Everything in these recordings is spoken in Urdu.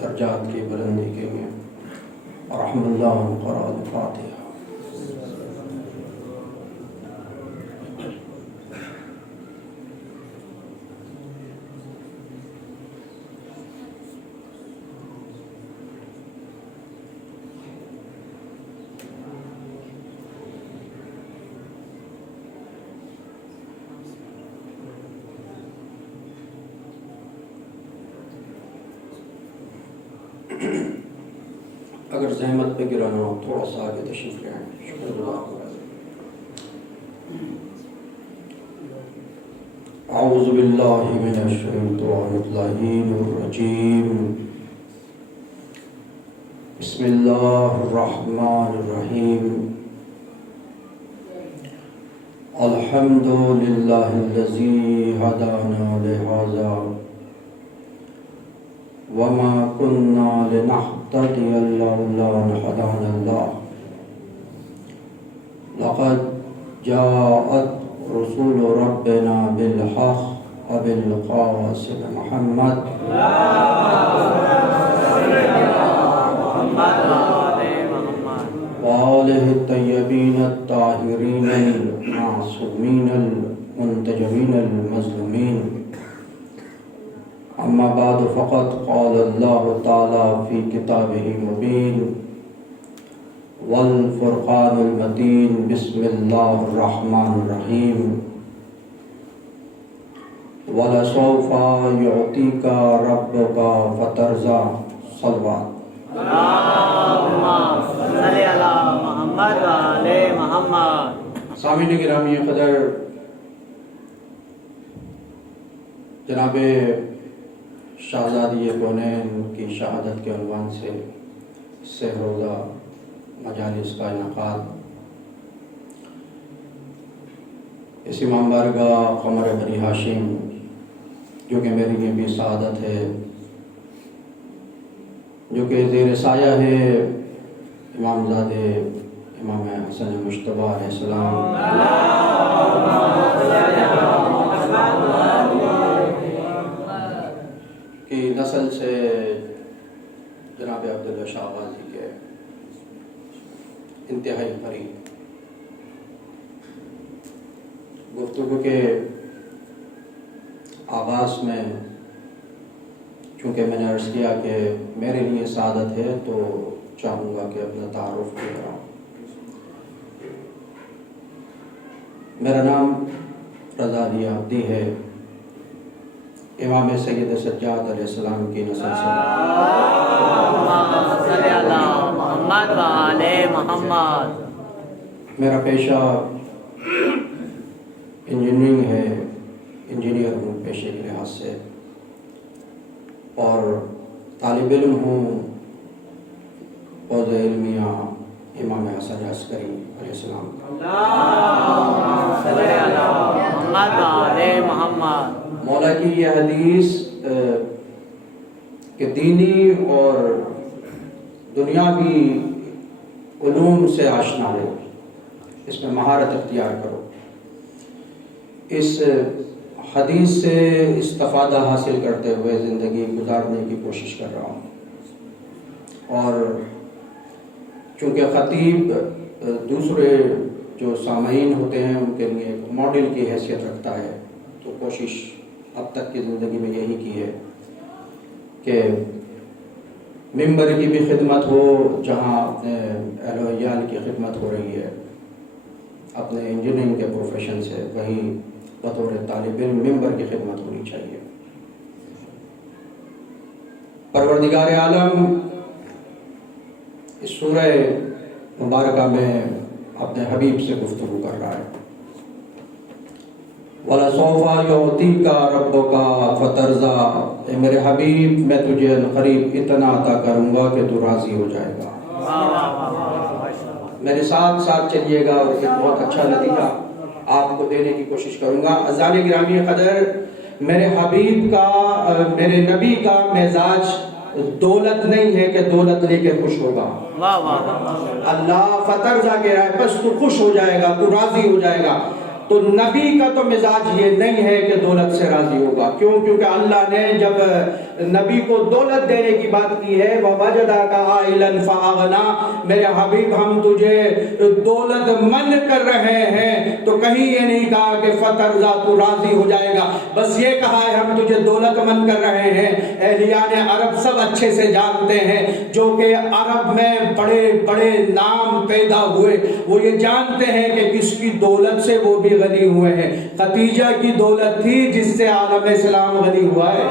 درجات کی بلندی کے لیے رحم اللہ قرآن فاتحہ۔ اگر زحمت پہ گرانا ہو تھوڑا سا آگے تشریف لے آئیں، شکر گزار ہوں۔ اعوذ باللہ من الشیطان اللعین الرجیم، بسم اللہ الرحمن الرحیم، الحمد للہ الذی ہدانا لہذا وما كنا لنهتدي لولا أن هدانا الله لقد جاءت رسول ربنا بالحق وبالقاسم محمد وآله الطيبين الطاهرين المعصومين المنتجبين المظلومين، اما بعد فقد قال اللہ تعالی فی کتابہ مبین والفرقان المتین، بسم اللہ الرحمن الرحیم، وَلَسَوْفَ يُعْطِيكَ رَبُّكَ فَتَرْضَىٰ۔ صلوات۔ اللہم صلی علی محمد وعلی محمد۔ سامعین گرامی قدر، جناب شہزادی کونین کی شہادت کے عنوان سے سہ روزہ مجالس کا انعقاد اس امام بارگاہ قمر بنی ہاشم، جو کہ میری یہ بھی سعادت ہے، جو کہ زیر سایہ ہے امام زادے امام حسن مجتبیٰ علیہ السلام کی نسل سے جناب عبداللہ شاہ غازی کے انتہائی قریب۔ گفتگو کے آغاز میں چونکہ میں نے عرض کیا کہ میرے لیے سعادت ہے تو چاہوں گا کہ اپنا تعارف بھی کراؤں۔ میرا نام رضا علی عبدی ہے، امام سید سجاد علیہ السلام کی نسل سے۔ اللہم صلی علی محمد وعلی محمد۔ میرا پیشہ انجینئرنگ ہے، انجینئر ہوں پیشے کے لحاظ سے، اور طالب علم ہوں حوزہ علمیہ امام حسن عسکری علیہ السلام۔ اللہم صلی علی محمد وعلی محمد۔ مولا کی یہ حدیث کہ دینی اور دنیاوی علوم سے آشنا ہو، اس میں مہارت اختیار کرو، اس حدیث سے استفادہ حاصل کرتے ہوئے زندگی گزارنے کی کوشش کر رہا ہوں۔ اور چونکہ خطیب دوسرے جو سامعین ہوتے ہیں ان کے لیے ایک ماڈل کی حیثیت رکھتا ہے، تو کوشش اب تک کی زندگی میں یہی کی ہے کہ ممبر کی بھی خدمت ہو، جہاں اپنے اہل و عیال کی خدمت ہو رہی ہے اپنے انجینئرنگ کے پروفیشن سے، وہیں بطور طالب علم ممبر کی خدمت ہونی چاہیے۔ پروردگار عالم اس سورہ مبارکہ میں اپنے حبیب سے گفتگو کر رہا ہے۔ وَلَسَوْفَ يُعْطِيكَ رَبُّكَ فَتَرْضَىٰ، اے میرے حبیب میں تجھے قریب اتنا عطا کروں گا کہ تو راضی ہو جائے گا۔ میرے ساتھ ساتھ چلیے گا اور ایک بہت اچھا نتیجہ آپ کو دینے کی کوشش کروں گا۔ عزیزان گرامی قدر، میرے حبیب کا، میرے نبی کا مزاج دولت نہیں ہے کہ دولت لے کے خوش ہوگا۔ اللہ فترضیٰ کہہ رہا ہے، بس تو خوش ہو جائے گا، تو راضی ہو جائے گا۔ تو نبی کا تو مزاج یہ نہیں ہے کہ دولت سے راضی ہوگا، کیوں؟ کیونکہ اللہ نے جب نبی کو دولت دینے کی بات کی ہے، وَوَجَدَكَ عَائِلًا فَأَغْنَىٰ، میرے حبیب ہم تجھے دولت مند کر رہے ہیں، تو کہیں یہ نہیں کہا کہ فَتَرْضَىٰ، تو راضی ہو جائے گا، بس یہ کہا ہے ہم تجھے دولت مند کر رہے ہیں۔ اہلیان عرب سب اچھے سے جانتے ہیں، جو کہ عرب میں بڑے بڑے نام پیدا ہوئے، وہ یہ جانتے ہیں کہ کس کی دولت سے وہ بھی غنی ہوئے ہیں۔ خدیجہ کی دولت تھی جس سے عالم اسلام غنی ہوا ہے۔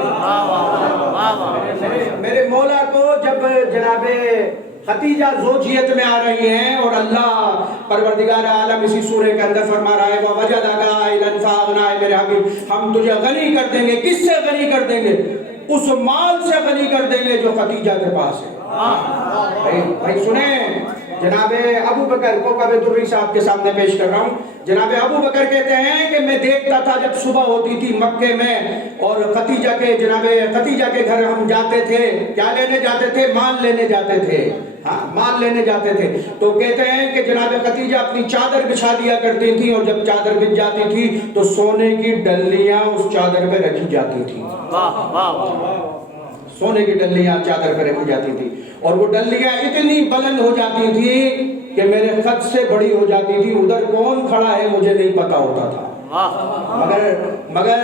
میرے مولا کو جب جناب خدیجہ زوجیت میں آ رہی ہیں، اور اللہ پروردگار عالم اسی سورہ کے اندر فرما رہا ہے وَوَجَدَكَ عَائِلًا فَأَغْنَىٰ، میرے حبیب ہم تجھے غنی کر دیں گے۔ کس سے غنی کر دیں گے؟ اس مال سے غنی کر دیں گے جو خدیجہ کے پاس ہے۔ بھائی سنیں، جناب ابو بکر کو کبھی دری صاحب کے سامنے پیش کر رہا ہوں۔ جناب ابو بکر کہتے ہیں کہ میں دیکھتا تھا جب صبح ہوتی تھی مکے میں، اور خدیجہ کے گھر ہم جاتے تھے، کیا لینے جاتے تھے؟ مال لینے جاتے تھے، ہاں مال لینے جاتے تھے۔ تو کہتے ہیں کہ جناب خدیجہ اپنی چادر بچھا دیا کرتی تھی، اور جب چادر بچھ جاتی تھی تو سونے کی ڈلیاں اس چادر پہ رکھی جاتی تھی۔ سونے کی ڈلیاں چادر پہ رکھی جاتی تھی، اور وہ ڈلیاں اتنی بلند ہو جاتی تھی کہ میرے خط سے بڑی ہو جاتی تھی، ادھر کون کھڑا ہے مجھے نہیں پتا ہوتا تھا۔ مگر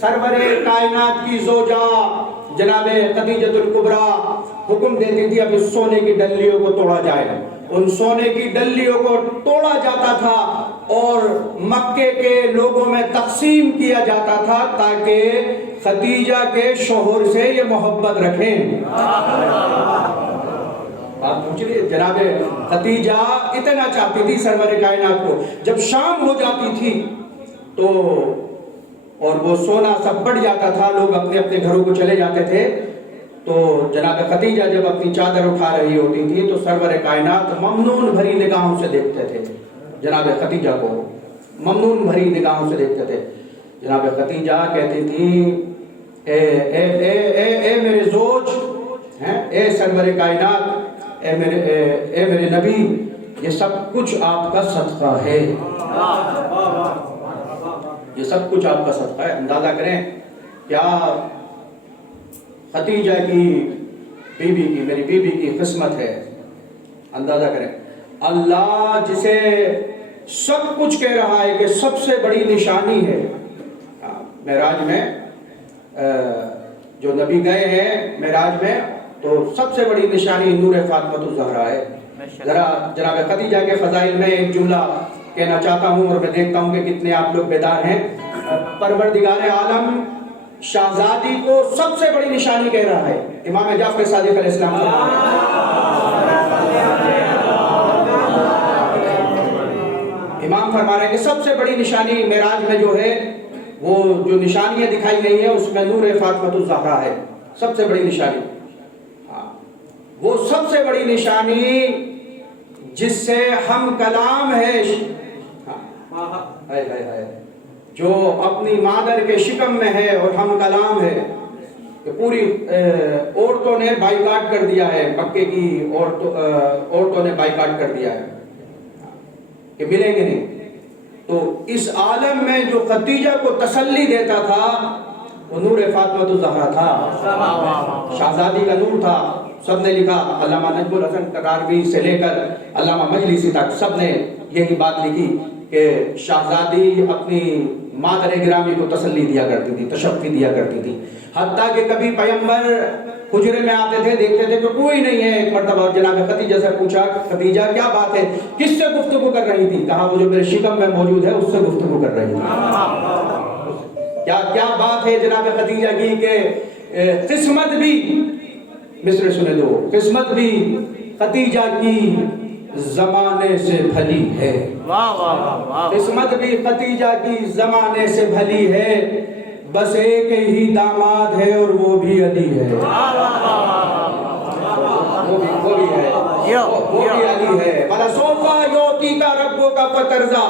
سرور کائنات کی زوجہ جناب خدیجۃ الکبریٰ حکم دیتی تھی اب اس سونے کی ڈلیوں کو توڑا جائے۔ ان سونے کی ڈلیوں کو توڑا جاتا تھا اور مکے کے لوگوں میں تقسیم کیا جاتا تھا تاکہ خدیجہ کے شوہر سے یہ محبت رکھیں۔ آپ پوچھ رہے جناب خدیجہ اتنا چاہتی تھی سرور کائنات کو، جب شام ہو جاتی تھی تو اور وہ سونا سب بڑھ جاتا تھا، لوگ اپنے اپنے گھروں کو چلے جاتے تھے، تو جناب خدیجہ جب اپنی چادر اٹھا رہی ہوتی تھی تو سرور کائنات ممنون بھری نگاہوں سے دیکھتے تھے، جناب خدیجہ کو ممنون بھری نگاہوں سے دیکھتے تھے۔ جناب خدیجہ کہتی تھی اے میرے زوج، اے سرور کائنات، اے میرے نبی، یہ سب کچھ آپ کا صدقہ ہے، یہ سب کچھ آپ کا صدقہ ہے۔ اندازہ کریں کیا خدیجہ کی بیوی کی، میری بیوی کی قسمت ہے۔ اندازہ کریں، اللہ جسے سب کچھ کہہ رہا ہے کہ سب سے بڑی نشانی ہے، معراج میں جو نبی گئے ہیں معراج میں، تو سب سے بڑی نشانی نور فاطمۃ الزہرا ہے۔ ذرا جناب خدیجہ کے فضائل میں ایک جملہ کہنا چاہتا ہوں، اور میں دیکھتا ہوں کہ کتنے آپ لوگ بیدار ہیں۔ پروردگار عالم شہزادی کو سب سے بڑی نشانی کہہ رہا ہے۔ امام جعفر صادق علیہ السلام امام فرما رہے ہیں کہ سب سے بڑی نشانی معراج میں جو ہے، وہ جو نشانیاں دکھائی گئی ہیں اس میں نور فاطمۃ الزہرا ہے، سب سے بڑی نشانی۔ وہ سب سے بڑی نشانی جس سے ہم کلام ہے، جو اپنی مادر کے شکم میں ہے اور ہم کلام ہے، کہ پوری عورتوں نے بائیکاٹ کر دیا ہے، مکے کی عورتوں نے بائیکاٹ کر دیا ہے کہ ملیں گے نہیں۔ تو اس عالم میں جو خدیجہ کو تسلی دیتا تھا وہ نور فاطمۃ الزہرا تھا، شہزادی کا نور تھا۔ سب نے لکھا، علامہ نجم الحسن قراروی سے لے کر علامہ مجلسی تک سب نے یہی بات لکھی کہ شہزادی اپنی مادر گرامی کو تسلی دیا کرتی تھی، تشفی دیا کرتی تھی، حتیٰ کہ کبھی پیغمبر حجرے میں آتے تھے، دیکھتے تھے کہ کوئی نہیں ہے، ایک مرتبہ جناب خدیجہ سے پوچھا خدیجہ کیا بات ہے، کس سے گفتگو کر رہی تھی؟ کہا وہ جو میرے شکم میں موجود ہے اس سے گفتگو کر رہی تھی۔ کیا بات ہے جناب خدیجہ کی کہ قسمت بھی، مصر سنے دو، قسمت بھی خدیجہ کی زمانے سے بھلی ہے، قسمت بھی خدیجہ کی زمانے سے بھلی ہے، بس ایک ہی داماد ہے اور وہ بھی علی ہے، وہ بھی علی ہے۔ وَلَسَوْفَ يُعْطِيكَ رَبُّكَ فَتَرْضَىٰ،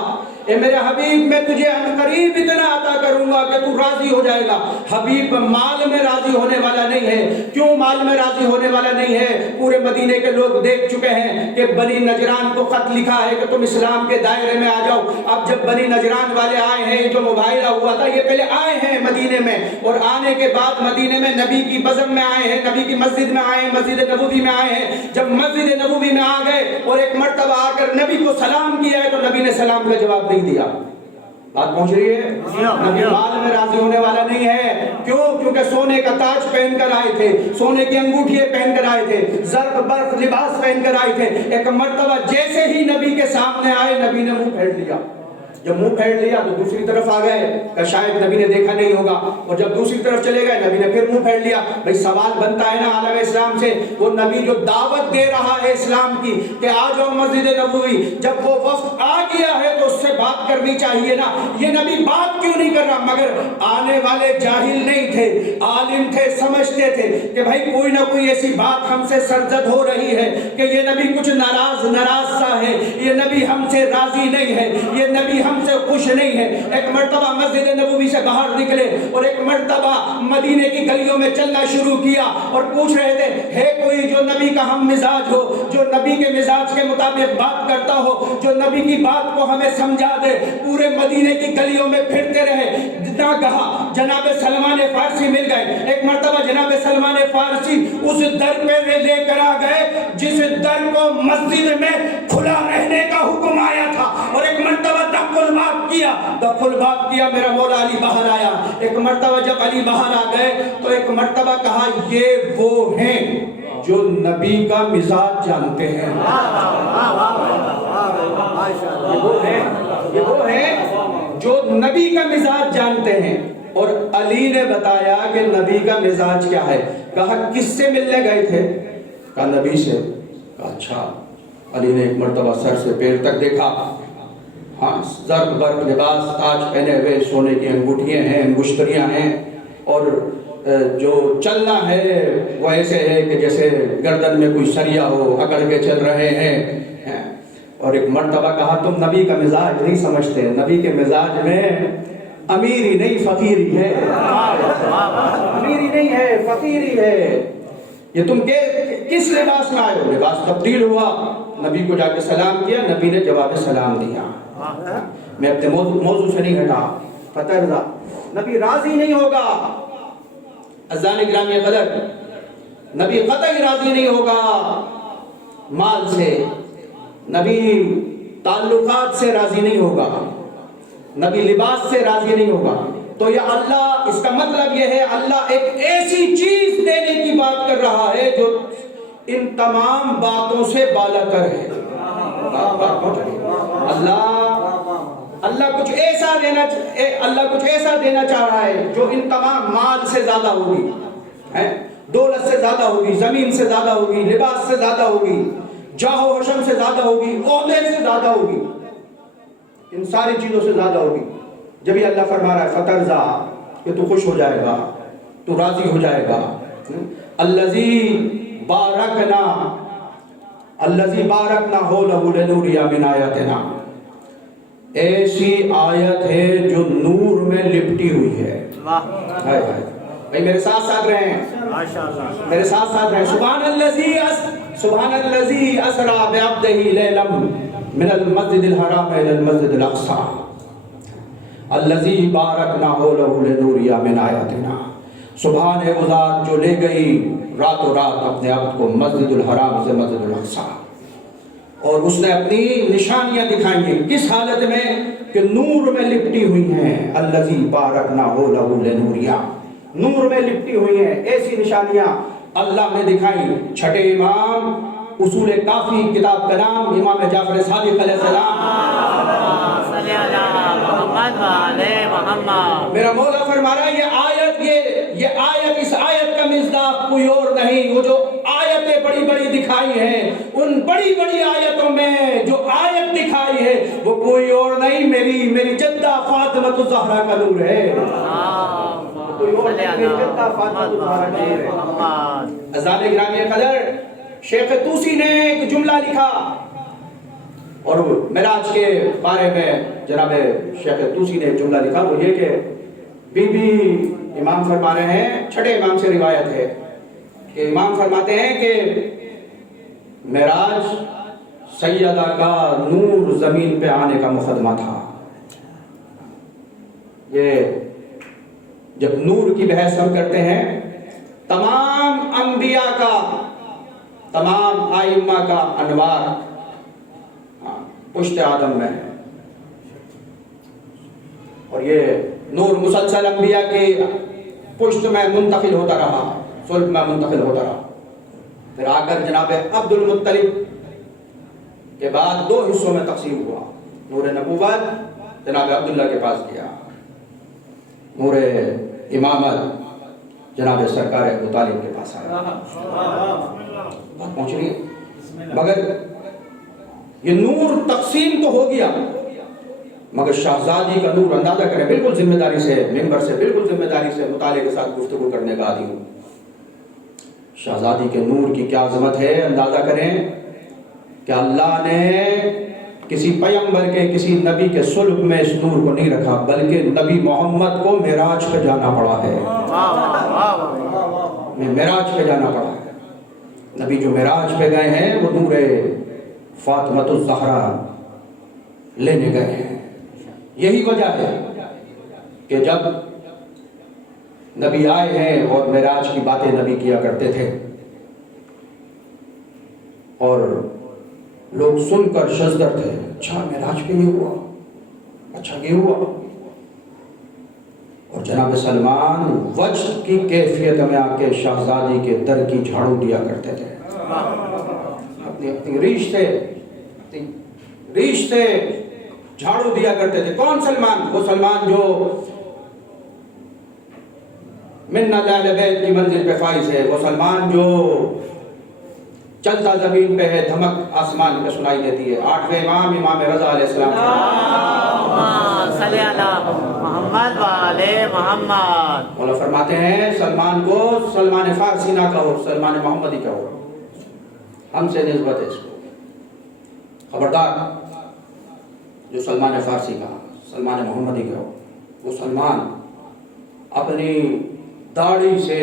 اے میرے حبیب میں تجھے عنقریب اتنا عطا کروں گا کہ تو راضی ہو جائے گا۔ حبیب مال میں راضی ہونے والا نہیں ہے۔ کیوں مال میں راضی ہونے والا نہیں ہے؟ پورے مدینے کے لوگ دیکھ چکے ہیں کہ بنی نجران کو خط لکھا ہے کہ تم اسلام کے دائرے میں آ جاؤ۔ اب جب بنی نجران والے آئے ہیں، جو مباہلہ ہوا تھا، یہ پہلے آئے ہیں مدینے میں، اور آنے کے بعد مدینے میں نبی کی بزم میں آئے ہیں، نبی کی مسجد میں آئے ہیں، مسجد نبوی میں آئے ہیں۔ جب مسجد نبوی میں آ گئے اور ایک مرتبہ آ کر نبی کو سلام کیا ہے تو نبی نے سلام کا جواب نہیں دیا۔ بات پہنچ رہی ہے؟ نبی مال میں راضی ہونے والا نہیں ہے۔ کیوں؟ کیونکہ سونے کا تاج پہن کر آئے تھے، سونے کی انگوٹھیے پہن کر آئے تھے، زرق برق لباس پہن کر آئے تھے۔ ایک مرتبہ جیسے ہی نبی کے سامنے آئے، نبی نے منہ پھیر لیا۔ جب منہ پھیر لیا تو دوسری طرف آ گئے کہ شاید نبی نے دیکھا نہیں ہوگا، اور جب دوسری طرف چلے گئے نبی نے پھر منہ پھیر لیا۔ بھئی سوال بنتا ہے نا عالم اسلام سے، وہ نبی جو دعوت دے رہا ہے اسلام کی کہ آ جاؤ مسجد نبوی، جب وہ وفد آ گیا ہے تو اس سے بات کرنی چاہیے نا۔ یہ نبی بات کیوں نہیں کر رہا؟ مگر آنے والے جاہل نہیں تھے، عالم تھے، سمجھتے تھے کہ بھائی کوئی نہ کوئی ایسی بات ہم سے سرزد ہو رہی ہے کہ یہ نبی کچھ ناراض سا ہے، یہ نبی ہم سے راضی نہیں ہے، یہ نبی ہم سے خوش نہیں ہے۔ ایک مرتبہ مسجد نبوی سے باہر نکلے اور ایک مرتبہ مدینے کی گلیوں میں چلنا شروع کیا اور پوچھ رہے تھے ہے کوئی جو نبی کا ہم مزاج ہو، جو نبی کے مزاج کے مطابق بات کرتا ہو، جو نبی کی بات کو ہمیں سمجھا دے۔ پورے مدینے کی گلیوں میں پھرتے رہے، جتنا کہا جناب سلمان فارسی مل گئے۔ ایک مرتبہ جناب سلمان فارسی اس در پہ لے کر آ گئے جس در کو مسجد میں کھلا رہنے کا حکم آیا تھا، اور ایک مرتبہ دخل باب کیا، میرا مولا علی باہر آیا۔ ایک مرتبہ جب علی باہر آ گئے تو ایک مرتبہ کہا یہ وہ ہیں جو نبی کا مزاج جانتے ہیں، یہ وہ ہیں جو نبی کا مزاج جانتے ہیں۔ اور علی نے بتایا کہ نبی کا مزاج کیا ہے۔ کہا کس سے ملنے گئے تھے؟ کہا نبی سے۔ کہا اچھا۔ علی نے ایک مرتبہ سر سے پیر تک دیکھا، ہاں زرق برق لباس، تاج پہنے ہوئے، سونے کی انگوٹھیاں ہیں، انگشتریاں ہیں، اور جو چلنا ہے وہ ایسے ہے کہ جیسے گردن میں کوئی سریا ہو، اکڑ کے چل رہے ہیں۔ اور ایک مرتبہ کہا تم نبی کا مزاج نہیں سمجھتے، نبی کے مزاج میں امیری نہیں فقیری ہے، امیری نہیں ہے فقیری ہے۔ یہ تم کس لباس میں آئے ہو؟ لباس تبدیل ہوا، نبی کو جا کے سلام کیا، نبی نے جواب سلام دیا۔ میں اپنے موضوع سے نہیں ہٹا، فترضا نبی راضی نہیں ہوگا۔ اذان گرامی قدر، نبی قطعی راضی نہیں ہوگا مال سے، نبی تعلقات سے راضی نہیں ہوگا، نبی لباس سے راضی نہیں ہوگا۔ تو یہ اللہ، اس کا مطلب یہ ہے اللہ ایک ایسی چیز دینے کی بات کر رہا ہے جو ان تمام باتوں سے بالا تر ہے۔ اللہ کچھ ایسا دینا چاہ رہا ہے جو ان تمام مال سے زیادہ ہوگی، دولت سے زیادہ ہوگی، زمین سے زیادہ ہوگی، لباس سے زیادہ ہوگی، جاہ و حشم سے زیادہ ہوگی، عہدے سے زیادہ ہوگی، ان ساری چیزوں سے زیادہ ہوگی۔ جب یہ اللہ فرما رہا ہے فترضا کہ تو خوش ہو جائے گا، تو راضی ہو جائے گا۔ الذی بارکنا ہو لہو لنوریا من آیاتنا، ایسی آیت ہے جو نور میں لپٹی ہوئی ہے۔ بھائی میرے ساتھ ساتھ رہیں، میرے ساتھ ساتھ رہیں۔ سبحان الذی اسری بعبدہ لیلا من المسجد الحرام الى المسجد الاقصی الذی بارکنا حولہ لنوریا من آیاتنا۔ سبحان ہے وہ ذات جو لے گئی راتوں رات اپنے عبد کو مسجد الحرام سے مسجد الاقصی، اور اس نے اپنی نشانیاں دکھائیں گی کس حالت میں کہ نور میں لپٹی ہوئی ہیں۔ الذی بارکنا حولہ لنوریا، نور میں لپٹی ہوئی ہیں، ایسی نشانیاں اللہ نے دکھائیں۔ چھٹے امام، اصول کافی کتاب کا نام امام جعفر صادق علیہ السلام۔ صلی اللہ محمد علیہ محمد۔ میرا مولا فرما رہا ہے یہ آیت اس آیت کا مصداق کوئی اور نہیں۔ وہ جو آیتیں بڑی بڑی دکھائی ہیں، ان بڑی بڑی آیتوں میں جو آیت دکھائی ہے وہ کوئی اور نہیں، میری جدہ فاطمہ الزہرا کا نور ہے۔ کوئی اور نہیں، میری جدہ فاطمہ الزہرا کا نور ہے۔ عزیزان گرامی قدر، شیخ طوسی نے ایک جملہ لکھا، اور معراج کے بارے میں جناب شیخ توسی نے جملہ لکھا، وہ یہ کہ بی بی امام فرما رہے ہیں، چھٹے امام سے روایت ہے کہ امام فرماتے ہیں کہ معراج سیدہ کا نور زمین پہ آنے کا مقدمہ تھا۔ یہ جب نور کی بحث ہم کرتے ہیں، تمام انبیاء کا، تمام ائمہ کا انوار پشت آدم میں ہے، اور یہ نور مسلسل انبیاء کی پشت میں منتقل ہوتا رہا، صلب میں منتقل ہوتا رہا، پھر آ کر جناب عبد المطلب کے بعد 2 حصوں میں تقسیم ہوا۔ نور نبوت جناب عبداللہ کے پاس گیا، نور امامت جناب سرکار ابو طالب کے پاس آیا، بات پہنچ رہی ہے۔ مگر یہ نور تقسیم تو ہو گیا، مگر شہزادی کا نور اندازہ کریں، بالکل ذمہ داری سے، ممبر سے بالکل ذمہ داری سے مطالعے کے ساتھ گفتگو کرنے کا عادی ہوں۔ شہزادی کے نور کی کیا عظمت ہے، اندازہ کریں کہ اللہ نے کسی پیغمبر کے، کسی نبی کے صلب میں اس نور کو نہیں رکھا، بلکہ نبی محمد کو معراج پہ جانا پڑا ہے، معراج پہ جانا پڑا ہے۔ نبی جو معراج پہ گئے ہیں وہ نور فاطمۃ الزہرا لینے گئے ہیں۔ یہی وجہ ہے کہ جب نبی آئے ہیں اور معراج کی باتیں نبی کیا کرتے تھے، اور لوگ سن کر شزدر تھے، اچھا معراج پہ یہ ہوا، اچھا یہ ہوا۔ اور جناب سلمان وجد کی کیفیت میں آ کے شہزادی کے در کی جھاڑو دیا کرتے تھے، اپنی ریش سے جھاڑو دیا کرتے تھے۔ کون سلمان؟ وہ سلمان جو منت اہل بیت کی منزل پہ فائز ہے، وہ سلمان جو چلتا زمین پہ ہے، دھمک آسمان پہ سنائی دیتی ہے۔ 8ویں امام، امام رضا علیہ السلام، صلی اللہ محمد والے محمد، مولا فرماتے ہیں سلمان کو سلمان فارسی نہ کہو، سلمان محمدی کہو، ہم سے نسبت ہے اس کو۔ خبردار، جو سلمان فارسی کہا، سلمان محمدی کہو، وہ سلمان اپنی داڑھی سے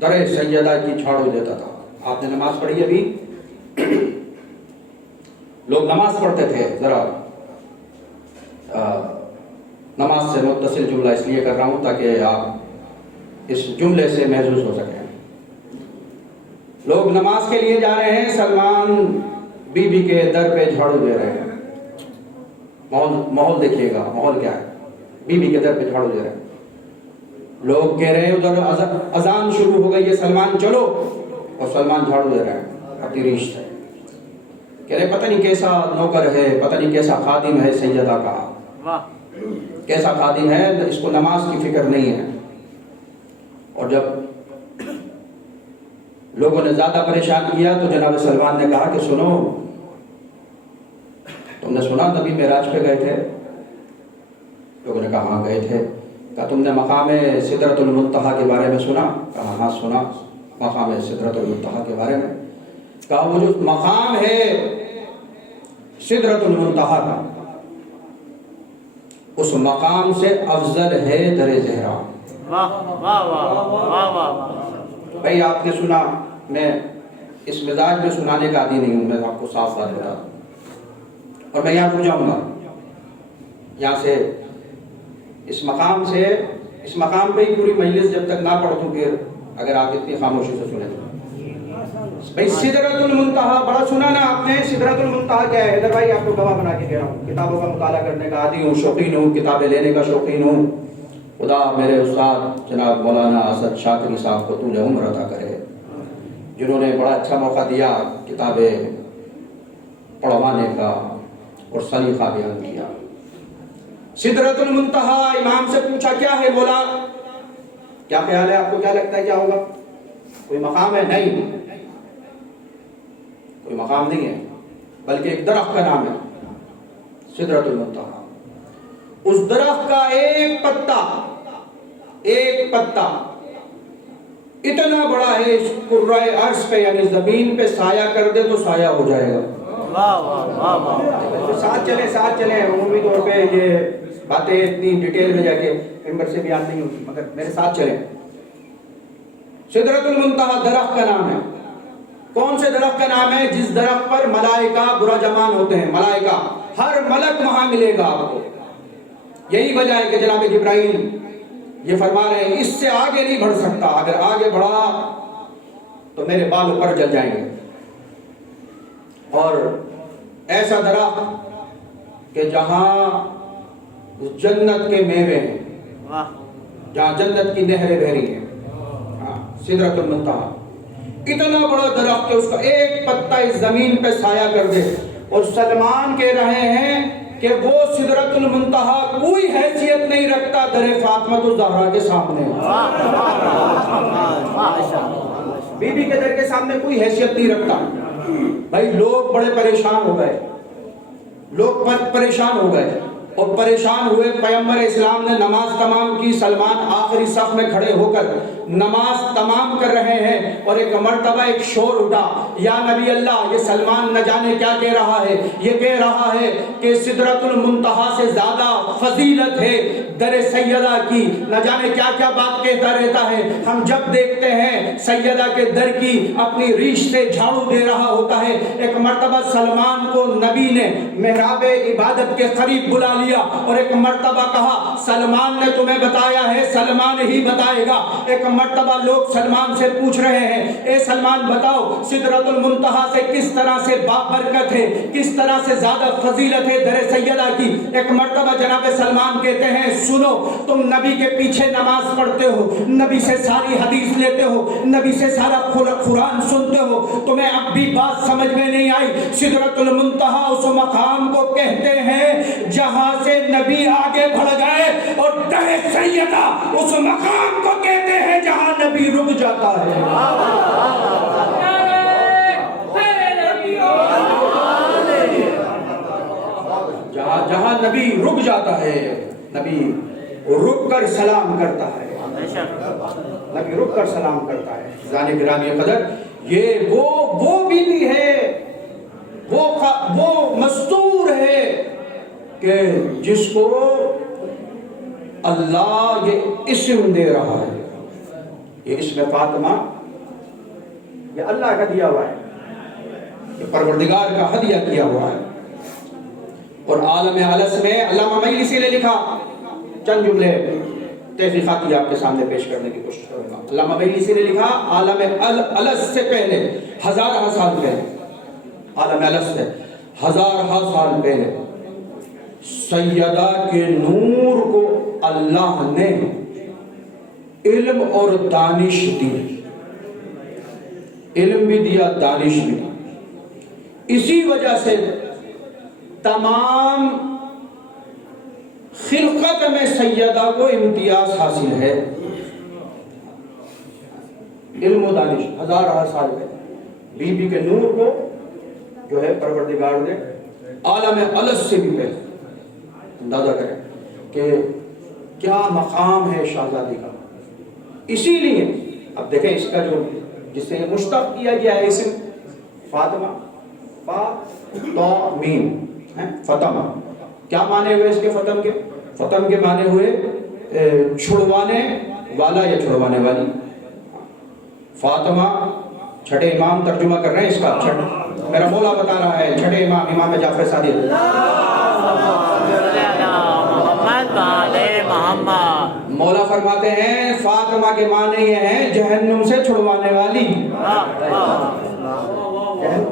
در سیدہ کی جھاڑو دیتا تھا۔ آپ نے نماز پڑھی ابھی، لوگ نماز پڑھتے تھے، ذرا نماز سے متصل جملہ اس لیے کر رہا ہوں تاکہ آپ اس جملے سے محظوظ ہو سکیں۔ لوگ نماز کے لیے جا رہے ہیں، سلمان بی بی کے در پہ جھاڑو دے رہے ہیں۔ ماحول دیکھیے گا، ماحول کیا ہے، بی بی کے در پہ جھاڑو دے رہے ہیں۔ لوگ کہہ رہے ہیں ادھر اذان شروع ہو گئی ہے، سلمان چلو، اور سلمان جھاڑو دے رہے ہیں اپنی ریش سے، کہہ رہے پتہ نہیں کیسا نوکر ہے، پتہ نہیں کیسا خادم ہے سیدہ کا، کیسا خادم ہے، اس کو نماز کی فکر نہیں ہے۔ اور جب لوگوں نے زیادہ پریشان کیا تو جناب سلمان نے کہا کہ سنو، تم نے سنا نبی معراج پہ گئے تھے؟ لوگوں نے کہا ہاں گئے تھے۔ کہا تم نے مقام سدرۃ المنتہا کے بارے میں سنا؟ کہا ہاں سنا، مقام سدرۃ المنتہا کے بارے میں۔ کہا وہ جو مقام ہے سدرۃ المنتہا کا، اس مقام سے افضل ہے در زہرا۔ بھائی آپ نے سنا، میں اس مزاج میں سنانے کا عادی نہیں ہوں، میں آپ کو صاف بات بتا دوں، اور میں یہاں رک جاؤں گا، یہاں سے اس مقام پہ ہی پوری مجلس جب تک نہ پڑھوں پھر اگر آپ اتنی خاموشی سے سنیں تو۔ بھائی سدرۃ المنتہا بڑا سنا نا آپ نے، سدرۃ المنتہا کیا ہے؟ ادھر بھائی آپ کو گواہ بنا کے کہہ رہا ہوں، کتابوں کا مطالعہ کرنے کا عادی ہوں، شوقین ہوں، کتابیں لینے کا شوقین ہوں۔ خدا میرے استاد جناب مولانا اسد شاکری صاحب کو طول عمر عطا کرے، جنہوں نے بڑا اچھا موقع دیا کتابیں پڑھوانے کا اور سلیقہ بیان کیا۔ سدرۃ المنتہا، امام سے پوچھا کیا ہے مولا، کیا خیال ہے آپ کو، کیا لگتا ہے کیا ہوگا؟ کوئی مقام ہے؟ نہیں، کوئی مقام نہیں ہے، بلکہ ایک درخت کا نام ہے سدرۃ المنتہا۔ اس درخت کا ایک پتا اتنا بڑا ہے، اس کرۂ عرض پہ یعنی زمین پہ سایہ کر دے تو سایہ ہو جائے گا۔ واہ واہ واہ واہ. ساتھ چلیں. عمومی طور پہ یہ باتیں اتنی ڈیٹیل میں جا کے ممبر سے بیان نہیں ہوتی، مگر میرے ساتھ چلیں. سدرۃ المنتہا درخت کا نام ہے. کون سے درخت کا نام ہے؟ جس درخت پر ملائکہ براجمان ہوتے ہیں. ملائکہ، ہر ملک وہاں ملے گا آپ کو. یہی وجہ ہے کہ جناب جبرائیل یہ فرما رہے ہیں اس سے آگے نہیں بڑھ سکتا، اگر آگے بڑھا تو میرے بال اوپر جل جائیں گے. اور ایسا درخت کہ جہاں جنت کے میوے ہیں، جہاں جنت کی نہریں بہ رہی ہیں. سدرۃ المنتہا اتنا بڑا درخت کہ اس کا ایک پتا اس زمین پہ سایہ کر دے. اور سلمان کہہ رہے ہیں کہ وہ سدرۃ المنتہا کوئی حیثیت نہیں رکھتا در فاطمہ الزہرا کے سامنے. بی بی کے در کے سامنے کوئی حیثیت نہیں رکھتا. بھائی لوگ بڑے پریشان ہو گئے، لوگ پریشان ہو گئے اور پریشان ہوئے. پیغمبر اسلام نے نماز تمام کی. سلمان آخری صف میں کھڑے ہو کر نماز تمام کر رہے ہیں اور ایک مرتبہ ایک شور اٹھا، یا نبی اللہ، یہ سلمان نہ جانے کیا کہہ رہا ہے. یہ کہہ رہا ہے کہ سدرۃ المنتہا سے زیادہ فضیلت ہے در سیدہ کی. نہ جانے کیا کیا بات کہتا رہتا ہے. ہم جب دیکھتے ہیں سیدہ کے در کی اپنی ریش سے جھاڑو دے رہا ہوتا ہے. ایک مرتبہ سلمان کو نبی نے محراب عبادت کے قریب بلا لیا اور ایک مرتبہ کہا سلمان نے تمہیں بتایا ہے، سلمان ہی بتائے گا. ایک مرتبہ لوگ سلمان سے پوچھ رہے ہیں اے سلمان بتاؤ سدرۃ المنتہا سے کس طرح سے بابرکت ہے، کس طرح سے زیادہ فضیلت ہے در سیدہ کی. ایک مرتبہ جناب سلمان کہتے ہیں سنو، تم نبی کے پیچھے نماز پڑھتے ہو، نبی سے ساری حدیث لیتے ہو، نبی سے سارا قرآن سنتے ہو، تمہیں اب بھی بات سمجھ میں نہیں آئی. سدرۃ المنتہا اس مقام کو کہتے ہیں جہاں سے نبی آگے بڑھ گئے، اور در سیدہ اس مقام کو کہتے ہیں جہاں نبی رک جاتا ہے. جہاں نبی رک جاتا ہے، نبی رک کر سلام کرتا ہے، نبی رک کر سلام کرتا ہے. ذان گرامی قدر، یہ وہ بیوی ہے، وہ مستور ہے کہ جس کو اللہ یہ اسم دے رہا ہے. یہ اسم فاطمہ یہ اللہ کا دیا ہوا ہے، یہ پروردگار کا ہدیہ کیا ہوا ہے. اور عالم الس میں علامہ مجلسی نے لکھا، چند جملے تحقیقاتی آپ کے سامنے پیش کرنے کی کوشش کروں گا. علامہ مجلسی نے لکھا عالم الس سے پہلے ہزارہ سال پہلے، عالم الس سے ہزارہ سال پہلے سیدہ کے نور کو اللہ نے علم اور دانش دی. علم بھی دیا، دانش بھی دی. اسی وجہ سے تمام خلقت میں سیدہ کو امتیاز حاصل ہے. علم و دانش ہزارہ سال پہلے بی بی کے نور کو جو ہے پروردگار نے عالم الس سے بھی پہلے. اندازہ کریں کہ کیا مقام ہے شہزادی کا. اسی لیے اب دیکھیں اس کا جو جس سے مشتق کیا گیا ہے اسم فاطمہ، فاطمہ، فتم. کیا معنی ہوئے اس کے فتم کے؟ فتم کے معنی ہوئے چھڑوانے والا یا چھڑوانے والی. فاطمہ چھٹے امام ترجمہ کر رہے ہیں اس کا. میرا مولا بتا رہا ہے چھٹے امام جعفر صادق مولا فرماتے ہیں فاطمہ کے معنی یہ ہیں جہنم سے چھڑوانے والی.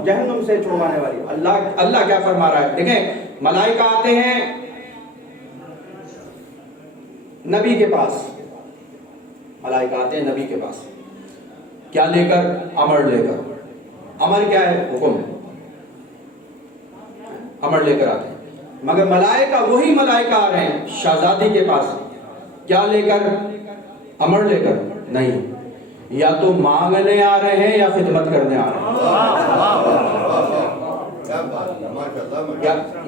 جہنم سے چھڑوانے والی. اللہ کیا فرما رہا ہے؟ دیکھیں ملائکہ آتے ہیں نبی کے پاس، ملائکہ آتے ہیں نبی کے پاس کیا لے کر؟ امر لے کر. امر کیا ہے؟ حکم. امر لے کر آتے ہیں. مگر ملائکہ وہی ملائکہ آ رہے ہیں شہزادی کے پاس کیا لے کر؟ امر لے کر نہیں، یا تو مانگنے آ رہے ہیں یا خدمت کرنے آ رہے ہیں.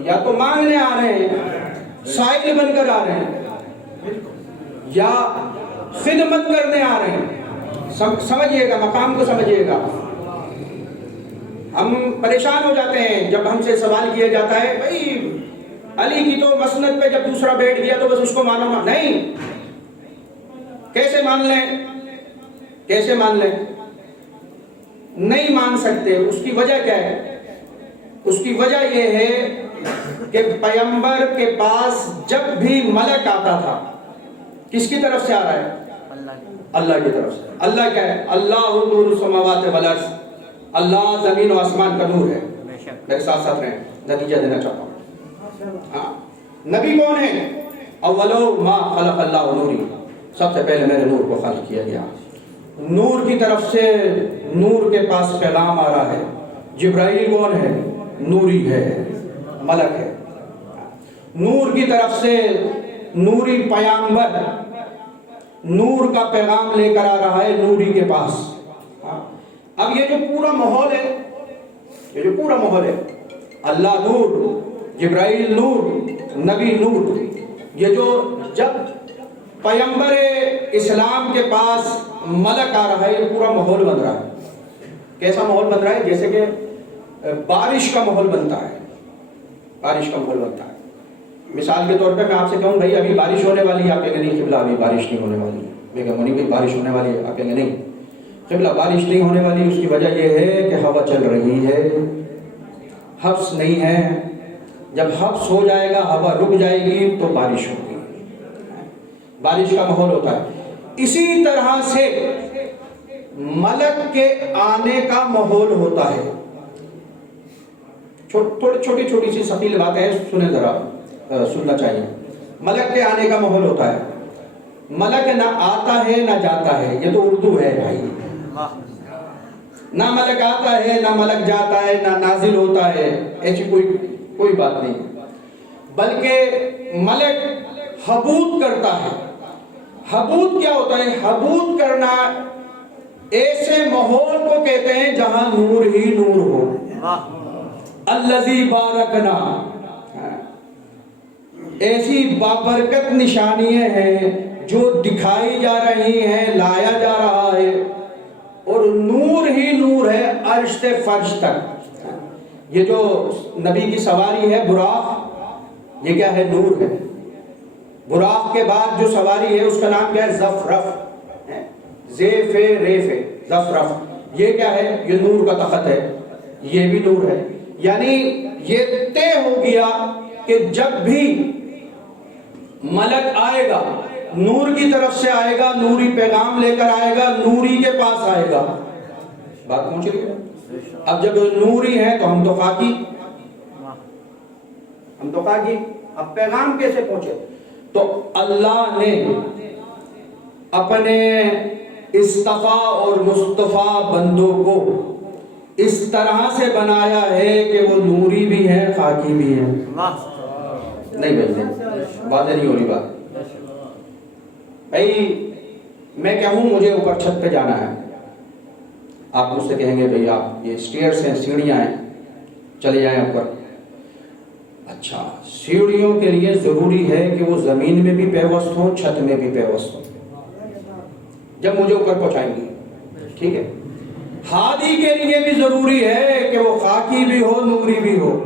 یا تو مانگنے آ رہے ہیں، سائل بن کر آ رہے ہیں، یا خدمت کرنے آ رہے ہیں. سمجھئے گا، مقام کو سمجھئے گا. ہم پریشان ہو جاتے ہیں جب ہم سے سوال کیا جاتا ہے بھائی علی کی تو مسند پہ جب دوسرا بیٹھ گیا تو بس اس کو مانو نہیں. کیسے مان لیں؟ کیسے مان لیں؟ نہیں مان سکتے. اس کی وجہ کیا ہے؟ اس کی وجہ یہ ہے کہ پیغمبر کے پاس جب بھی ملک آتا تھا کس کی طرف سے آ رہا ہے؟ اللہ کی طرف سے. اللہ کیا ہے؟ اللہ نور السماوات والارض. اللہ زمین و آسمان کا نور ہے. میرے ساتھ ساتھ رہیں, نتیجہ دینا چاہتا ہوں. ہاں, نبی کون ہے؟ اولو ما خلق اللہ نوری, سب سے پہلے میرے نور کو خلق کیا گیا. نور کی طرف سے نور کے پاس پیغام آ رہا ہے. جبرائیل کون ہے؟ نوری ہے, ملک ہے. نور کی طرف سے نوری پیغمبر نور کا پیغام لے کر آ رہا ہے نوری کے پاس. اب یہ جو پورا ماحول ہے, یہ جو پورا ماحول ہے, اللہ نور, جبرائیل نور, نبی نور, یہ جو جب پیغمبر اسلام کے پاس ملک آ رہا ہے یہ پورا ماحول بن رہا ہے. کیسا ماحول بن رہا ہے؟ جیسے کہ بارش کا ماحول بنتا ہے. بارش کا ماحول بنتا ہے. مثال کے طور پہ میں آپ سے کہوں بھائی ابھی بارش ہونے والی ہے, آپ کہیں گے نہیں قبلہ ابھی بارش نہیں ہونے والی ہے. میں کہوں نہیں بھائی بارش ہونے والی ہے, آپ کہیں گے نہیں قبلہ بارش نہیں ہونے والی. اس کی وجہ یہ ہے کہ ہوا چل رہی ہے, حبس نہیں ہے. جب حبس ہو جائے گا, ہوا رک جائے گی تو بارش ہوگی. بارش کا ماحول ہوتا ہے. اسی طرح سے ملک کے آنے کا ماحول ہوتا ہے. چھوٹی چھوٹی سی ثقیل باتیں ہیں, سنیں ذرا, سننا چاہیے. ملک کے آنے کا ماحول ہوتا ہے. ملک نہ آتا ہے نہ جاتا ہے, یہ تو اردو ہے بھائی. نہ ملک آتا ہے نہ ملک جاتا ہے نہ نازل ہوتا ہے, ایسی کوئی بات نہیں. بلکہ ملک حبوط کرتا ہے. حبوط کیا ہوتا ہے؟ حبوط کرنا ایسے ماحول کو کہتے ہیں جہاں نور ہی نور ہو. الذی بارکنا, ایسی بابرکت نشانیاں ہیں جو دکھائی جا رہی ہیں, لایا جا رہا ہے, اور نور ہی نور ہے عرش سے فرش تک. یہ جو نبی کی سواری ہے براق, یہ کیا ہے؟ نور ہے. براق کے بعد جو سواری ہے اس کا نام کیا ہے؟ زفرف. زیف ریف زفرف, یہ کیا ہے؟ یہ نور کا تخت ہے, یہ بھی نور ہے. یعنی یہ طے ہو گیا کہ جب بھی ملک آئے گا نور کی طرف سے آئے گا, نوری پیغام لے کر آئے گا, نوری کے پاس آئے گا. بات پہنچ رہی ہے؟ اب جب نوری ہے تو ہم تو خاکی, ہم تو خاکی. اب پیغام کیسے پہنچے؟ تو اللہ نے اپنے اصطفیٰ اور مصطفیٰ بندوں کو اس طرح سے بنایا ہے کہ وہ نوری بھی ہیں خاکی بھی ہیں. نہیں بھائی, باتیں نہیں ہو رہی. بات بھائی میں کہوں مجھے اوپر چھت پہ جانا ہے, آپ مجھ سے کہیں گے بھائی آپ یہ اسٹیئرس ہیں, سیڑھیاں ہیں, چلے جائیں اوپر. اچھا, سیڑھیوں کے لیے ضروری ہے کہ وہ زمین میں بھی پیوست ہوں, چھت میں بھی پیوست ہوں, جب مجھے اوپر پہنچائیں گی. ٹھیک ہے. ہادی کے لیے بھی ضروری ہے کہ وہ خاکی بھی ہو, نوری بھی ہو.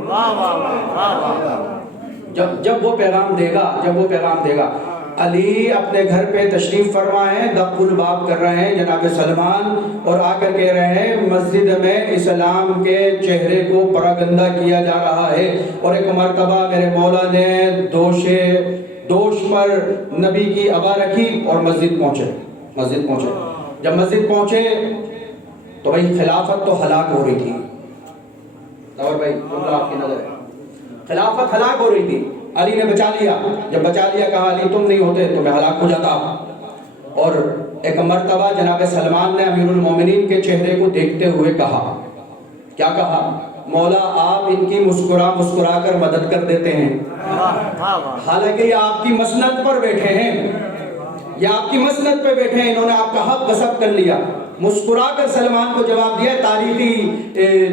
جب وہ پیغام دے گا. علی اپنے گھر پہ تشریف فرما ہے, دق الباب کر رہے ہیں جناب سلمان, اور آ کر کہہ رہے ہیں مسجد میں اسلام کے چہرے کو پراگندہ کیا جا رہا ہے. اور ایک مرتبہ میرے مولا نے دوش پر نبی کی ابا رکھی اور مسجد پہنچے. جب مسجد پہنچے تو بھائی خلافت تو ہلاک ہو رہی تھی. اور بھائی آپ کی نظر ہے, خلافت ہلاک ہو رہی تھی. علی نے بچا لیا. جب بچا لیا کہا علی تم نہیں ہوتے تو میں ہلاک ہو جاتا. اور ایک مرتبہ جناب سلمان نے امیر المومنین کے چہرے کو دیکھتے ہوئے کہا, کیا کہا؟ مولا آپ ان کی مسکرا کر مدد کر دیتے ہیں, حالانکہ یہ آپ کی مسند پر بیٹھے ہیں, انہوں نے آپ کا حق غصب کر لیا. مسکرا کر سلمان کو جواب دیا. تاریخی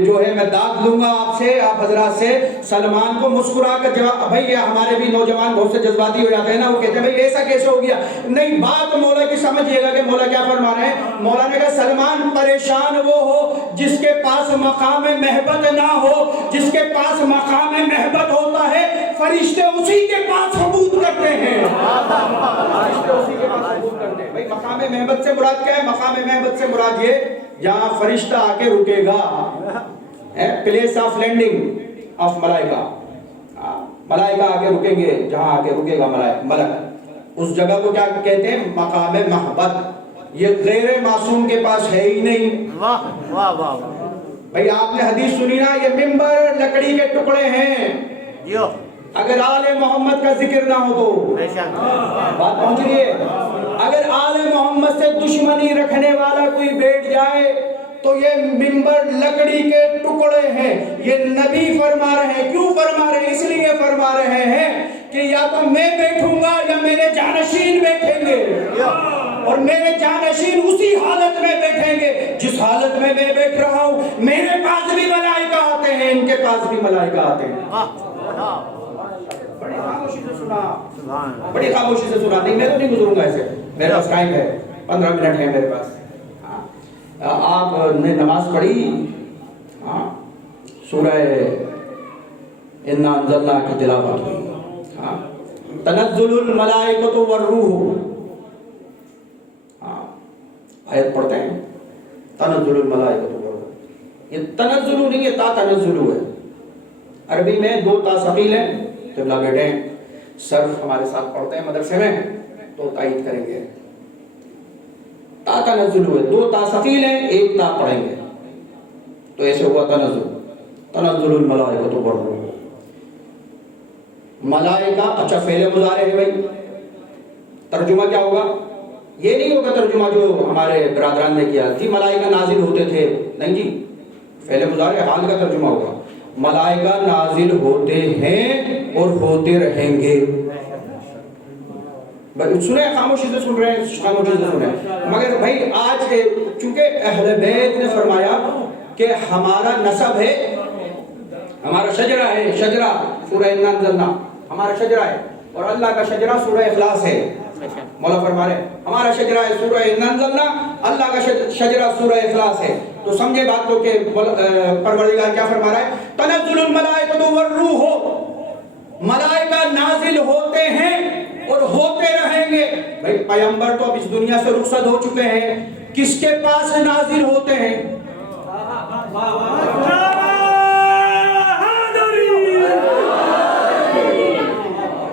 جو ہے میں داد لوں گا آپ سے، آپ حضرات سے. سلمان کو مسکرا کر جواب. بھائی یہ ہمارے بھی نوجوان بہت سے جذباتی ہو جاتے ہیں نا، وہ کہتے ہیں بھائی ایسا کیسے ہو گیا. نہیں، بات مولا کی سمجھیے گا کہ مولا کیا فرما رہے ہیں. مولا نے کہا سلمان پریشان وہ ہو جس کے پاس مقام محبت نہ ہو. جس کے پاس مقام محبت ہوتا ہے فرشتے اسی کے پاس ثبوت کرتے ہیں. فرشتے اسی کے پاس ثبوت کرتے ہیں. بھائی مقام محبت سے مراد کیا ہے؟ مقام محبت سے مراد یہ جہاں فرشتہ آ کے رکے گا، پلیس آف لینڈنگ آف ملائکہ. ملائکہ آ کے رکیں گے، جہاں آ کے رکے گا ملک، اس جگہ کو کیا کہتے ہیں؟ مقام محبت. یہ غیر معصوم کے پاس ہے ہی نہیں. واہ واہ واہ. بھئی آپ نے حدیث سنی نا، یہ ممبر لکڑی کے ٹکڑے ہیں. اگر آل محمد کا ذکر نہ ہو تو بات پہنچ رہی ہے. اگر آل محمد سے دشمنی رکھنے والا کوئی بیٹھ جائے تو یہ ممبر لکڑی کے ٹکڑے ہیں. یہ نبی فرما رہے ہیں. کیوں فرما رہے ہیں؟ اس لیے فرما رہے ہیں کہ یا تو میں بیٹھوں گا یا میرے جانشین بیٹھیں گے، اور میرے جانشین اسی حالت میں بیٹھیں گے جس حالت میں میں بیٹھ رہا ہوں. میرے پاس بھی ملائکہ آتے ہیں، ان کے پاس بھی ملائکہ آتے ہیں. بڑی خاموشی سے سنا، بڑی خاموشی سے سنا. نہیں میں تو نہیں گزروں گا ایسے، میرے پاس ٹائم ہے، 15 منٹ ہے میرے پاس. آپ نے نماز پڑھی، سورہ انا انزلنا کی تلاوت ہوئی. تنزل الملائکۃ والروح، آیت پڑھتے ہیں تنزل الملائکۃ والروح. یہ تنزل نہیں، یہ تا تنزل ہے. عربی میں 2 تا ثقیل ہیں. قبلہ بیٹے ہیں، صرف ہمارے ساتھ پڑھتے ہیں مدرسے میں تو تائید کریں گے. تا تنزل ہوئے، 2 تا ثقیل ہیں، 1 تا پڑھیں گے تو ایسے ہوا تنزل. تنزل الملائکۃ والروح. ملائکہ، اچھا فعل مضارع ہے بھائی، ترجمہ کیا ہوگا؟ یہ نہیں ہوگا ترجمہ جو ہمارے برادران نے کیا جی ملائکہ نازل ہوتے تھے. نہیں جی، فعل مضارع حال کا ترجمہ ہوگا. ملائکہ نازل ہوتے ہیں اور ہوتے رہیں گے. سنیں، خاموشی سے سن رہے ہیں، خاموشی سے سنیں. مگر بھائی آج چونکہ اہل بیت نے فرمایا کہ ہمارا نسب ہے، ہمارا شجرہ ہے. شجرہ سورہ انا انزلنا ہمارا شجرہ ہے، اور اللہ کا شجرہ سورہ اخلاص ہے. مولا فرما رہے ہمارا شجرہ ہے سورہ انا انزلنا، اللہ کا شجرہ سورہ اخلاص ہے. تو سمجھے بات کو کہ پروردگار کیا فرما رہا ہے؟ تنزل الملائکۃ والروح. ملائکہ نازل ہوتے ہیں اور ہوتے رہیں گے. بھائی پیغمبر تو اب اس دنیا سے رخصت ہو چکے ہیں، کس کے پاس نازل ہوتے ہیں؟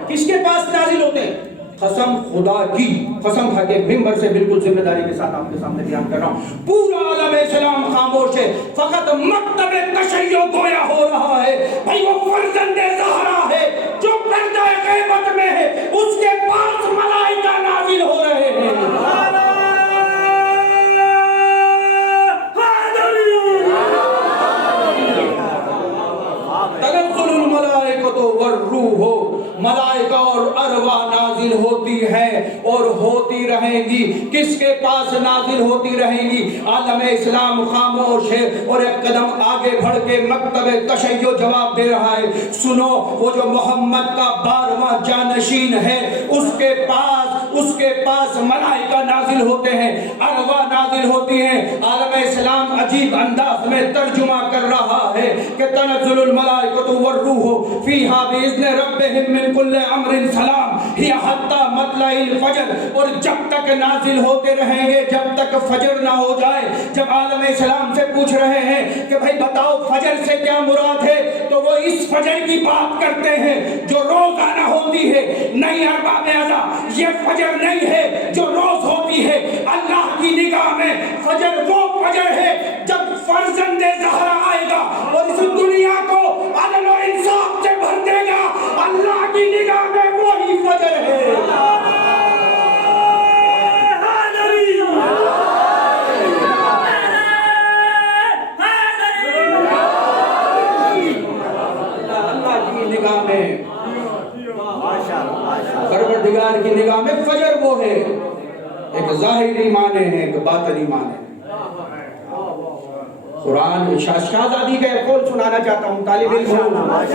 کس کے پاس نازل ہوتے ہیں؟ قسم خدا کی، قسم کھا کے ممبر سے بالکل ذمہ داری کے ساتھ آپ کے سامنے بیان کر رہا ہوں. پورا عالم اسلام خاموش ہے، فقط مکتب تشیع گویا ہو رہا ہے. بھائی وہ فرزند زہرا ہے جو پردہ غیبت میں ہے، اس کے پاس ملائکہ نازل ہو رہے ہیں. تنزل الملائکۃ والروح، ملائکہ اور ارواح نازل ہوتی ہے اور ہوتی رہیں گی. کس کے پاس نازل ہوتی رہیں گی؟ عالم اسلام خاموش ہے اور ایک قدم آگے بڑھ کے مکتب تشیع جواب دے رہا ہے. سنو، وہ جو محمد کا 12واں جانشین ہے اس کے پاس ملائکہ نازل ہوتے ہیں، ارواح نازل ہوتی ہیں. عالم اسلام عجیب انداز میں ترجمہ کر رہا ہے کہ تنزل الملائکۃ والروح فیہا باذن ربہم من کل امر سلام ہی حتی مطلع الفجر. اور جب تک نازل ہوتے رہیں گے جب تک فجر نہ ہو جائے. جب عالم اسلام سے پوچھ رہے ہیں کہ بھائی بتاؤ فجر سے کیا مراد ہے، تو وہ اس فجر کی بات کرتے ہیں جو روزانہ ہوتی ہے. نہیں ارباب اعضاء، یہ فجر نہیں ہے جو روز ہوتی ہے. اللہ کی نگاہ میں فجر وہ فجر ہے جب فرزند زہرا آئے گا اور اس دنیا کو عدل و انصاف سے بھر دے گا. اللہ کی نگاہ میں وہی فجر ہے. اللہ کی نگاہ میں، پروردگار کی نگاہ میں فجر وہ ہے. ایک ظاہری معنی ہے، ایک باطنی معنی ہے. قرآن شہزادی کا ایک قول سنانا چاہتا ہوں، طالب علم ہوں،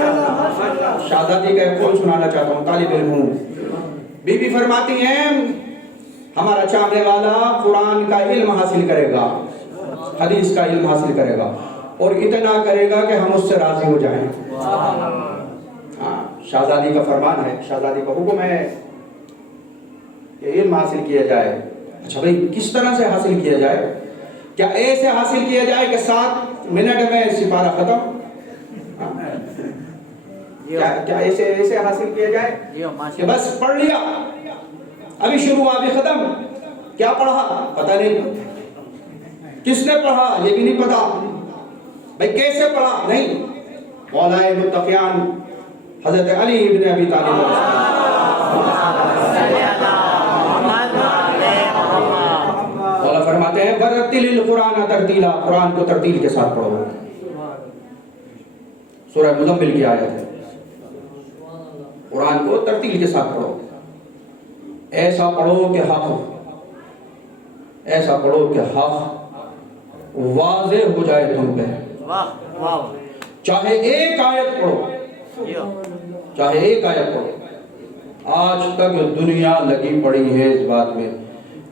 شہزادی کا ایک قول سنانا چاہتا ہوں، طالب علم ہوں۔ بی بی فرماتی ہیں ہمارا چاہنے والا قرآن کا علم حاصل کرے گا، حدیث کا علم حاصل کرے گا، اور اتنا کرے گا کہ ہم اس سے راضی ہو جائیں۔ ہاں، شہزادی کا فرمان ہے، شہزادی کا حکم ہے کہ علم حاصل کیا جائے۔ اچھا بھئی کس طرح سے حاصل کیا جائے؟ کیا ایسے حاصل کیا جائے کہ 7 منٹ میں سپارہ ختم؟ کیا ایسے حاصل کیا جائے کہ بس پڑھ لیا، ابھی شروع ہوا ابھی ختم؟ کیا پڑھا پتہ نہیں، کس نے پڑھا یہ بھی نہیں پتا، بھئی کیسے پڑھا نہیں۔ مولا متقیان حضرت علی ابن ابی طالب مولا فرماتے ہیں وَرَتِّلِ الْقُرْآنَ تَرْتِيلًا، قرآن کو ترتیل کے ساتھ پڑھو۔ سورہ مزمل کی آیت ہے، قرآن کو ترتیل کے ساتھ پڑھو، ایسا پڑھو کہ حق، ایسا پڑھو کہ حق واضح ہو جائے تم پہ۔ چاہے ایک آیت پڑھو، چاہے ایک آیت پڑھو۔ آج تک دنیا لگی پڑی ہے اس بات میں،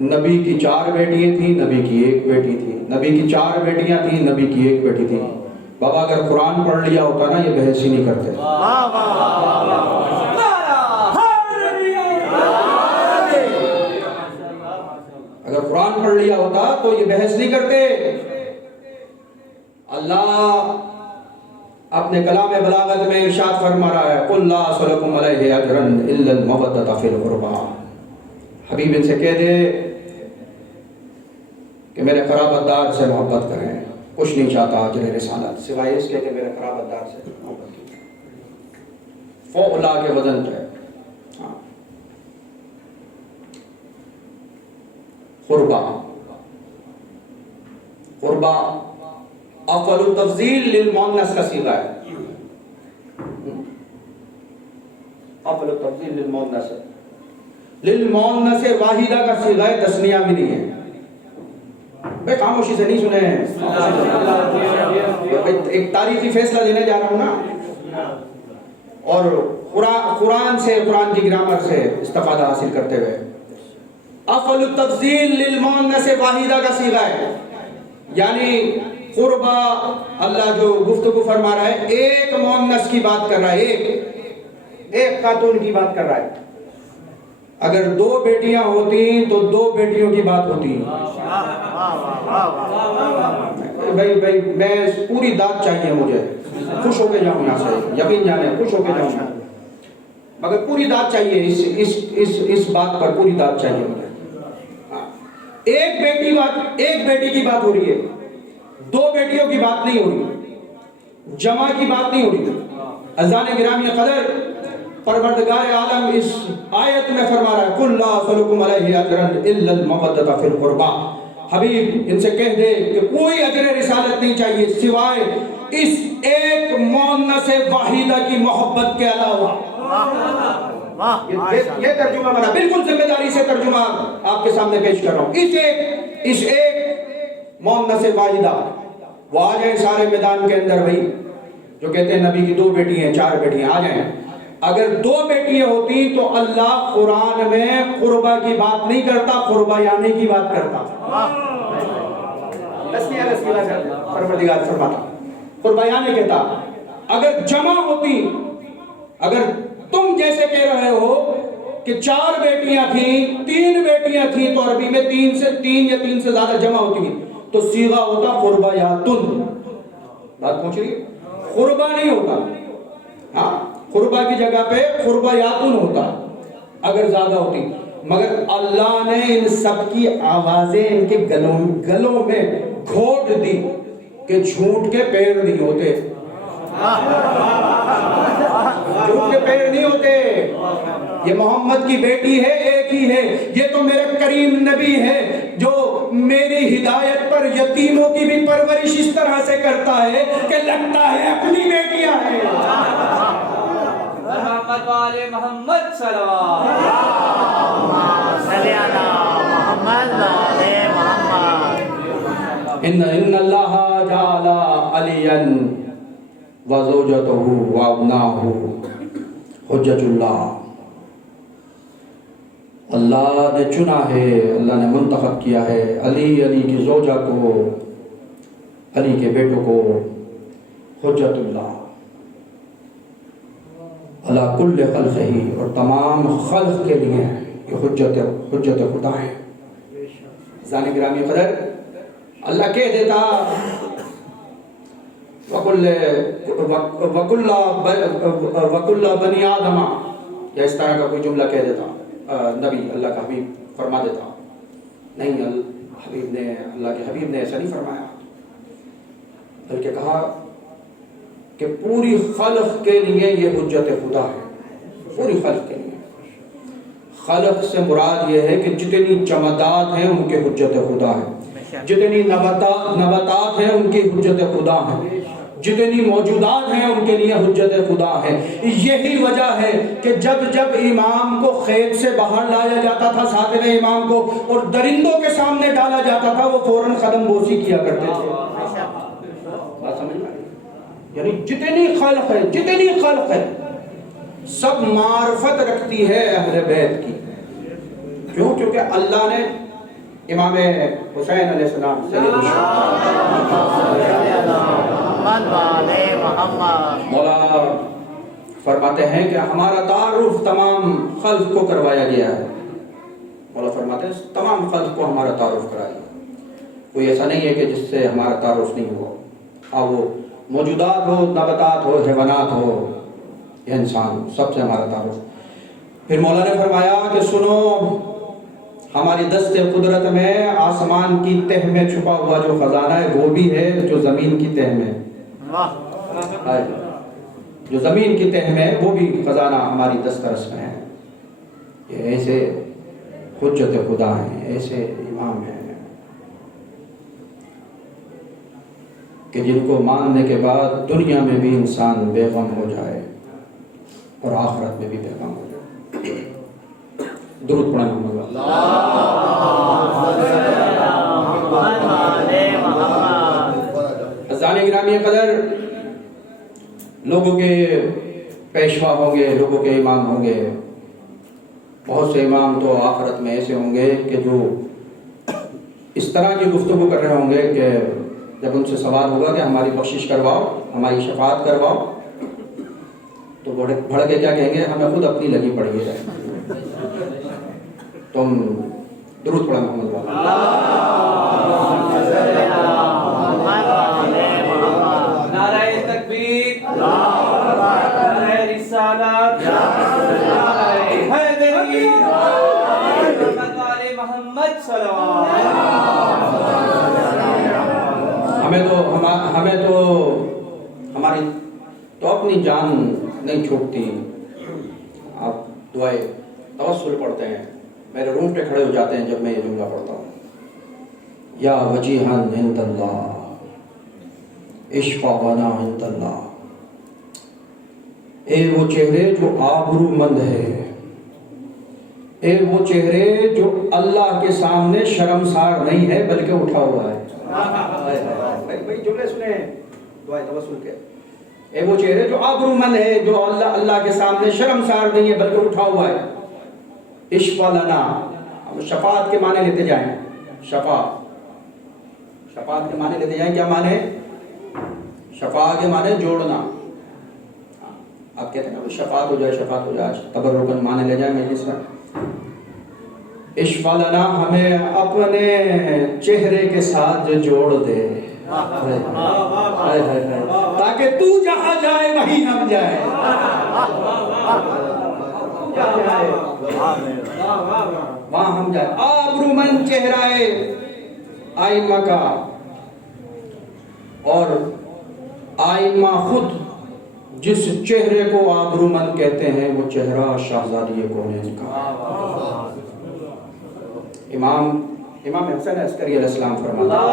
نبی کی 4 بیٹیاں تھیں، نبی کی 1 بیٹی تھی، نبی کی 4 بیٹیاں تھیں، نبی کی 1 بیٹی تھی۔ بابا اگر قرآن پڑھ لیا ہوتا نا یہ بحث ہی نہیں کرتے۔ اگر قرآن پڑھ لیا ہوتا تو یہ بحث نہیں کرتے۔ اللہ اپنے کلام بلاغت میں ارشاد فرما رہا ہے قُلْ لَا أَسْأَلُكُمْ عَلَيْهِ أَجْرًا إِلَّا الْمَوَدَّةَ فِي الْقُرْبَىٰ۔ حبیب ان سے کہہ دے کہ میرے قرابت دار سے محبت کریں، کچھ نہیں چاہتا اجر رسالت سوائے اس کے کہ میرے قرابت دار سے محبت کریں۔ فولا کے وزن پہ قربا، قربا افضل التفضیل للمؤنث کا صیغہ ہے، افضل التفضیل للمؤنث، للمؤنث واحدہ کا صیغہ ہے، تثنیہ بھی نہیں ہے۔ بھئی خاموشی سے نہیں سنے ہیں، ایک تاریخی فیصلہ دینے جا رہا ہوں نا، اور قرآن سے، قرآن کی گرامر سے استفادہ حاصل کرتے ہوئے افضل التفضیل للمؤنث واحدہ کا صیغہ ہے، یعنی قربا اللہ جو گفتگو فرما رہا ہے ایک مؤنث کی بات کر رہا ہے، ایک خاتون کی بات کر رہا ہے۔ اگر 2 بیٹیاں ہوتی تو 2 بیٹیوں کی بات ہوتی۔ بھائی میں پوری داد چاہیے مجھے، خوش ہو کے جاؤں یہاں سے، یقین جانے خوش ہو کے جاؤں گا، مگر پوری داد چاہیے، اس بات پر پوری داد چاہیے مجھے۔ ایک بیٹی کی بات ہو رہی ہے، 2 بیٹیوں کی بات نہیں ہو رہی، جمع کی بات نہیں ہو رہی۔ اذان گرامی قدر پروردگار عالم اس آیت میں فرما رہا ہے قُلْ لَا أَسْأَلُكُمْ عَلَيْهِ أَجْرًا إِلَّا الْمَوَدَّةَ فِي الْقُرْبَىٰ۔ حبیب ان سے کہہ دے کہ کوئی اجر رسالت نہیں چاہیے سوائے اس ایک مؤنث واحدہ کی محبت کے علاوہ۔ یہ ترجمہ بنا، بالکل ذمہ داری سے ترجمہ آپ کے سامنے پیش کر رہا ہوں۔ اس ایک مؤنث واحدہ، وہ آ جائیں سارے میدان کے اندر بھائی جو کہتے ہیں نبی کی 2 بیٹی ہیں 4 بیٹیاں، آ جائیں۔ اگر 2 بیٹیاں ہوتی تو اللہ قرآن میں قربا کی بات نہیں کرتا، قربا یعنی کی بات کرتا۔ پروردگار فرماتا قربا یعنی کہتا۔ اگر جمع ہوتی، اگر تم جیسے کہہ رہے ہو کہ 4 بیٹیاں تھیں، 3 بیٹیاں تھیں، تو عربی میں 3 یا 3 سے زیادہ جمع ہوتی ہیں تو صیغہ ہوتا قربا یاتن۔ بات پہنچ رہی ہے؟ قربا نہیں ہوتا، ہاں قربا کی جگہ پہ قربا یاتن ہوتا اگر زیادہ ہوتی، مگر اللہ نے ان سب کی آوازیں ان کے گلوں میں گھونٹ دی کہ جھوٹ کے پیر نہیں ہوتے، جھوٹ کے پیر نہیں ہوتے۔ یہ محمد کی بیٹی ہے، ایک ہی ہے، یہ تو میرا کریم نبی ہے جو میری ہدایت پر یتیموں کی بھی پرورش اس طرح سے کرتا ہے کہ لگتا ہے اپنی بیٹیاں ہیں۔ محمد والے محمد صلوات اللہ صلی علی محمد والے محمد۔ ان اللہ جعل علیا وزوجتہ وابناہ حجج اللہ. اللہ نے چنا ہے، اللہ نے منتخب کیا ہے علی کی زوجہ کو، علی کے بیٹوں کو حجت اللہ علی کل خلق ہی، اور تمام خلق کے لیے یہ حجت خدا ہے. ذان گرامی قدر اللہ کہہ دیتا وَكُلَّ بَنِي آدَمَ، یا اس طرح کا کوئی جملہ کہہ دیتا نبی، اللہ کا حبیب فرما دیتا. نہیں، اللہ کے حبیب نے ایسا نہیں فرمایا، بلکہ کہا کہ پوری خلق کے لیے یہ حجت خدا ہے. پوری خلق کے لیے، خلق سے مراد یہ ہے کہ جتنی جمادات ہیں ان کے حجت خدا ہے، جتنی نباتات ہیں ان کی حجت خدا ہے، جتنی موجودات ہیں ان کے لیے حجت خدا ہے. یہی وجہ ہے کہ جب امام کو خیمے سے باہر لایا جاتا تھا، ساتھ میں امام کو، اور درندوں کے سامنے ڈالا جاتا تھا، وہ فوراً قدم بوسی کیا کرتے تھے. بات سمجھ میں آئی؟ یعنی جتنی خلق ہے سب معرفت رکھتی ہے اہل بیت کی. کیوں؟ کیونکہ اللہ نے امام حسین علیہ السلام مولا فرماتے ہیں کہ ہمارا تعارف تمام خلق کو کروایا گیا ہے. مولا فرماتے ہیں تمام خلق کو ہمارا تعارف کرایا گیا. کوئی ایسا نہیں ہے کہ جس سے ہمارا تعارف نہیں ہوا، وہ موجودات ہو، نباتات ہو، حیوانات ہو، یا انسان، سب سے ہمارا تعارف. پھر مولا نے فرمایا کہ سنو، ہماری دست قدرت میں آسمان کی تہ میں چھپا ہوا جو خزانہ ہے وہ بھی ہے جو زمین کی تہ میں، جو زمین کی تہ میں وہ بھی خزانہ ہماری دسترس میں ہے. یہ ایسے حجت خدا ہیں، ایسے امام ہیں کہ جن کو ماننے کے بعد دنیا میں بھی انسان بے غم ہو جائے اور آخرت میں بھی بے غم ہو جائے. درود پڑھیں محمد. عزیزان گرامی قدر، لوگوں کے پیشوا ہوں گے، لوگوں کے امام ہوں گے. بہت سے امام تو آخرت میں ایسے ہوں گے کہ جو اس طرح کی گفتگو کر رہے ہوں گے کہ جب ان سے سوال ہوگا کہ ہماری بخشش کرواؤ، ہماری شفاعت کرواؤ، تو بڑھ کے کیا کہیں گے؟ ہمیں خود اپنی لگی پڑی ہے. تم درود پڑھا محمد. نعرہ تکبیر، نعرہ رسالت، نعرہ حیدری، محمد صلوات. ہمیں تو ہماری تو اپنی جان نہیں چھوٹتی. آپ دعائے توسل پڑھتے ہیں، میرے رونگٹے کھڑے ہو جاتے ہیں جب میں یہ جملہ پڑھتا ہوں. یا وجیہاً عند اللہ اشفع لنا عند اللہ. اے وہ چہرے جو آبرو مند ہے، اے وہ چہرے جو اللہ کے سامنے شرمسار نہیں ہے بلکہ اٹھا ہوا ہے. بھائی جملے سنیں دعائے توسل کے. اے وہ چہرے جو آبرو مند ہے، جو اللہ کے سامنے شرمسار نہیں ہے بلکہ اٹھا ہوا ہے. اشفع لنا، شفاعت کے معنی لیتے جائیں. شفاعت کے معنی لیتے جائیں. کیا معنی؟ شفاعت کے معنی جوڑنا. آپ کہتے ہیں شفاعت ہو جائے، شفاعت ہو جائے، تبرکاً معنی لے جائیں مجلس میں. اشفع لنا، ہمیں اپنے چہرے کے ساتھ جوڑ دے تاکہ تو جہاں جائے وہیں ہم جائیں. وہاں ہم جائیں. آبرومند چہرہ آئمہ کا، اور آئمہ خود جس چہرے کو آبرومند کہتے ہیں وہ چہرہ شہزادی کونین کا. امام حسن عسکری علیہ السلام فرماتے ہیں،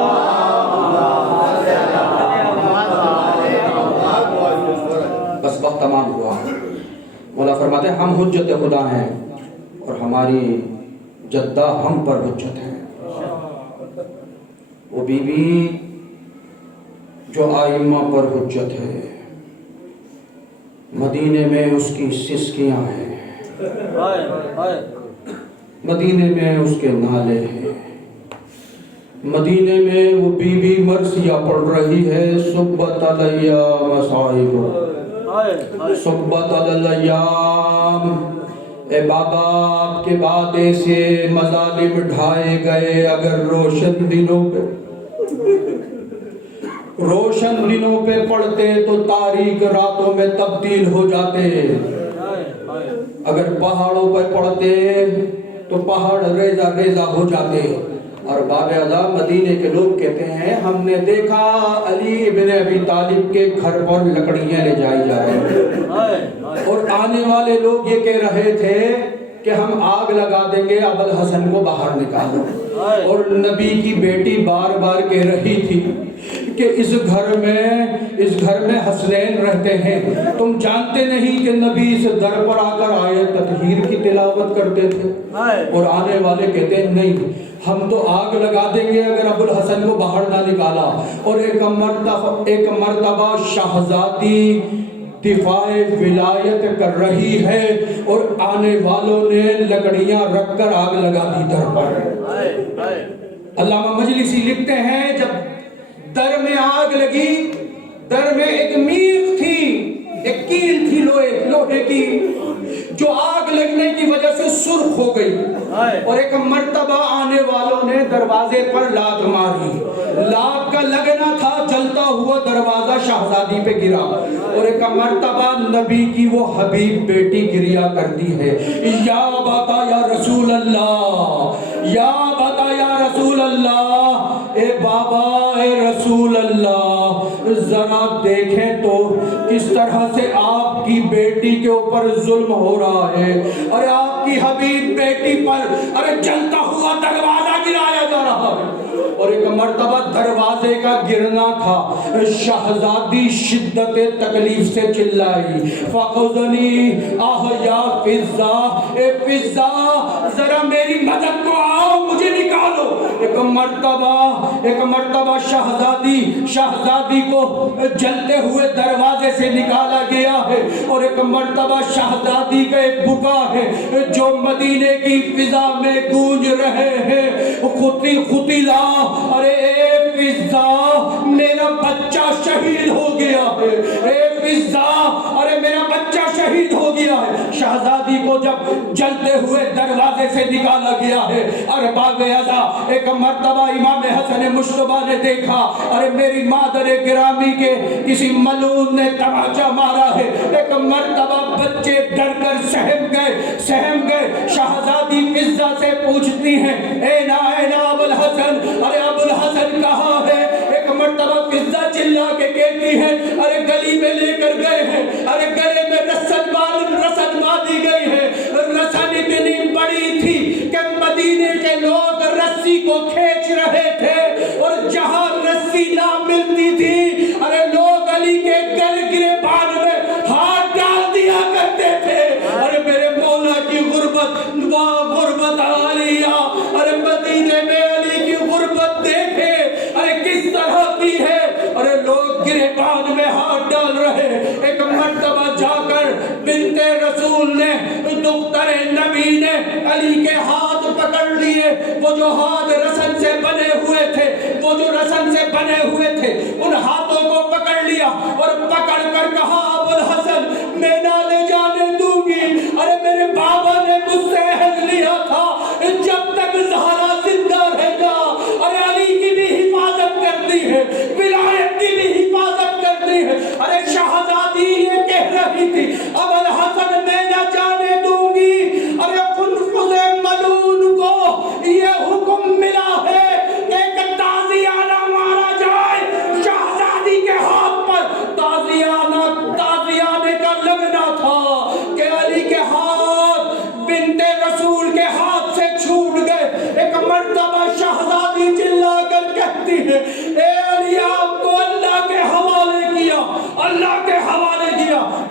بس وقت تمام ہوا. مولا فرماتے ہیں ہم حجت خدا ہیں اور ہماری جدہ ہم پر حجت ہے. وہ بی بی جو آئمہ پر حجت ہے، مدینے میں اس کی سسکیاں ہیں، مدینے میں اس کے نالے ہیں، مدینے میں وہ بی بی مرثیہ پڑھ رہی ہے صبت علیہ مصائب، صبت علیہم۔ اے بابا آپ کے بعد ایسے مظالم ڈھائے گئے، اگر روشن دنوں پہ پڑھتے تو تاریک راتوں میں تبدیل ہو جاتے، اگر پہاڑوں پہ پڑھتے تو پہاڑ ریزہ ریزہ ہو جاتے۔ اور باب اعظم مدینے کے لوگ کہتے ہیں ہم نے دیکھا علی ابن ابی طالب کے گھر پر لکڑیاں لے جائی جا رہی ہیں، اور آنے والے لوگ یہ کہہ رہے تھے کہ ہم آگ لگا دیں گے، ابو الحسن کو باہر نکالو۔ اور نبی کی بیٹی بار بار کہہ رہی تھی کہ اس گھر میں حسنین رہتے ہیں، تم جانتے نہیں کہ نبی اس در پر آ کر آیت تطہیر کی تلاوت کرتے تھے؟ اور آنے والے کہتے ہیں نہیں، ہم تو آگ لگا دیں گے اگر ابو الحسن کو باہر نہ نکالا۔ اور ایک مرتبہ شہزادی دفاع ولایت کر رہی ہے اور آنے والوں نے لکڑیاں رکھ کر آگ لگا دی در پر۔ علامہ مجلسی لکھتے ہیں جب در میں آگ لگی، در میں ایک میخ تھی، ایک کیل تھی لوہے کی، جو آگ لگنے کی وجہ سے سرخ ہو گئی، اور ایک مرتبہ آنے والوں نے دروازے پر لات ماری، لات کا لگنا تھا، جلتا ہوا دروازہ شہزادی پہ گرا، اور ایک مرتبہ نبی کی وہ حبیب بیٹی گریا کرتی ہے، یا باتا یا رسول اللہ، یا باتا یا رسول اللہ، اے بابا اے رسول اللہ، ذرا دیکھیں تو کس طرح سے آپ کی بیٹی کے اوپر ظلم ہو رہا ہے، اور آپ کی حبیب بیٹی پر جلتا ہوا دروازہ گرایا جا رہا ہے۔ اور ایک مرتبہ دروازے کا گرنا تھا، شہزادی شدت تکلیف سے چلائی، فَخُذْنِی آہ یا فضہ، اے فضہ ذرا میری مدد کو آؤ، مجھے نکالو۔ ایک مرتبہ شہزادی کو جلتے ہوئے دروازے سے نکالا گیا ہے، اور ایک مرتبہ شہزادی کا ایک بکا ہے جو مدینے کی فضا میں گونج رہے ہیں، خطلا، ارے اے فضا میرا بچہ شہید ہو گیا ہے، اے فضا ارے میرا بچہ شہید ہو گیا ہے۔ شہزادی کو جب جلتے ہوئے دروازے سے نکالا گیا ہے، ارے باغ ازا ایک مرتبہ امام حسن مشتبہ نے دیکھا، ارے میری مادر گرامی کے کسی ملعون نے تماچا مارا ہے، ایک مرتبہ بچے ڈر کر سہم گئے۔ شہزادی فضا سے پوچھتی ہیں اینا ابو الحسن، ارے ابو الحسن کہاں ہے؟ ایک مرتبہ فضا چلا کے کہتی ہے ارے گلی میں لے کر گئے ہیں، ارے گلے میں رسن باندھی گئی ہے، رسن اتنی بڑی تھی کہ مدینے کے لوگ رسی کو کھینچ رہے تھے، اور جہاں رسی نہ ملتی تھی ارے لوگ علی کے گریبان میں ہاتھ ڈال دیا کرتے تھے۔ ارے میرے مولا کی غربت عالیہ، ارے مدینے میں علی کی غربت دیکھے ارے کس طرح کی ہے، ارے لوگ گریبان میں ہاتھ ڈال رہے۔ ایک مرتبہ جا کر بنت رسول نے، دختر نبی نے علی کے ہاتھ پکڑ لیے، وہ جو ہاتھ رسن سے بنے ہوئے تھے ان ہاتھوں کو پکڑ لیا، اور پکڑ کر کہا ابو الحسن میں نہ لے جانے دوں گی، ارے میرے بابا نے مجھ سے عہد لیا تھا جب تک زہرا زندہ رہے گا ارے علی کی بھی حفاظت کرتی ہے، ولایت کی بھی حفاظت کرتی ہے۔ ارے شہزادی یہ کہہ رہی تھی ابو الحسن میں نہ جانے دوں گی، ارے خنفذ ملعون کو یہ حکم ملا ہے کہ ایک تازیانہ مارا جائے،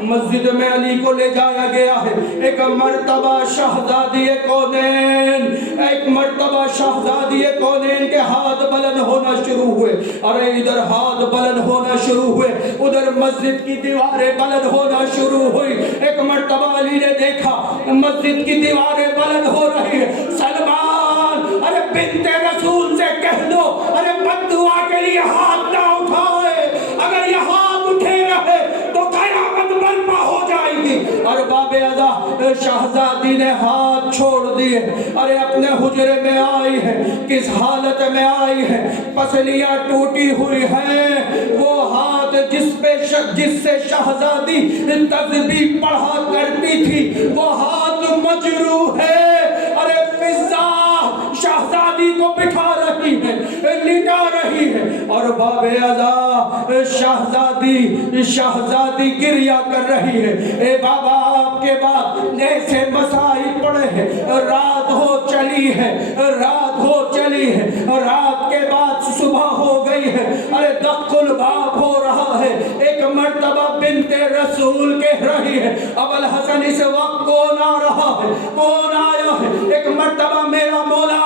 مسجد میں علی کو لے جایا گیا ہے. ایک مرتبہ شہزادی کونین، ایک مرتبہ شہزادی کونین کے ہاتھ بلند ہونا شروع ہوئے. ارے ادھر ہاتھ بلند ہونا شروع ہوئے، ادھر مسجد کی دیواریں بلند ہونا شروع ہوئی. ایک مرتبہ علی نے دیکھا مسجد کی دیواریں بلند ہو رہی ہے. سلمان ارے بنت رسول سے کہہ دو ارے بد دعا کے لیے ہاتھ نہ اٹھائے، اگر یہ ہاتھ اٹھے رہے تو قیامت برپا ہو جائے گی. اور باب ادا شہزادی نے ہاتھ چھوڑ دیے. ارے اپنے حجرے میں آئی ہے، کس حالت میں آئی ہے؟ پسلیاں ٹوٹی ہوئی ہیں. وہ ہاتھ جس سے شہزادی تسبیح پڑھا کرتی تھی وہ ہاتھ مجروح ہے. ارے فضا شہزادی کو بٹھا رہی ہے، لٹا رہی ہے، اور باب اعضا شہزادی گریہ کر رہی ہے. اے بابا آپ کے بعد ایسے مسائل پڑے ہیں، رات ہو چلی ہے، رات ہو چلی ہے، رات کے بعد صبح ہو گئی ہے. ارے دق الباب ہو رہا ہے. ایک مرتبہ بنت رسول کہہ رہی ہے ابو الحسن اس وقت کون آ رہا ہے، کون آیا ہے؟ ایک مرتبہ میرا مولا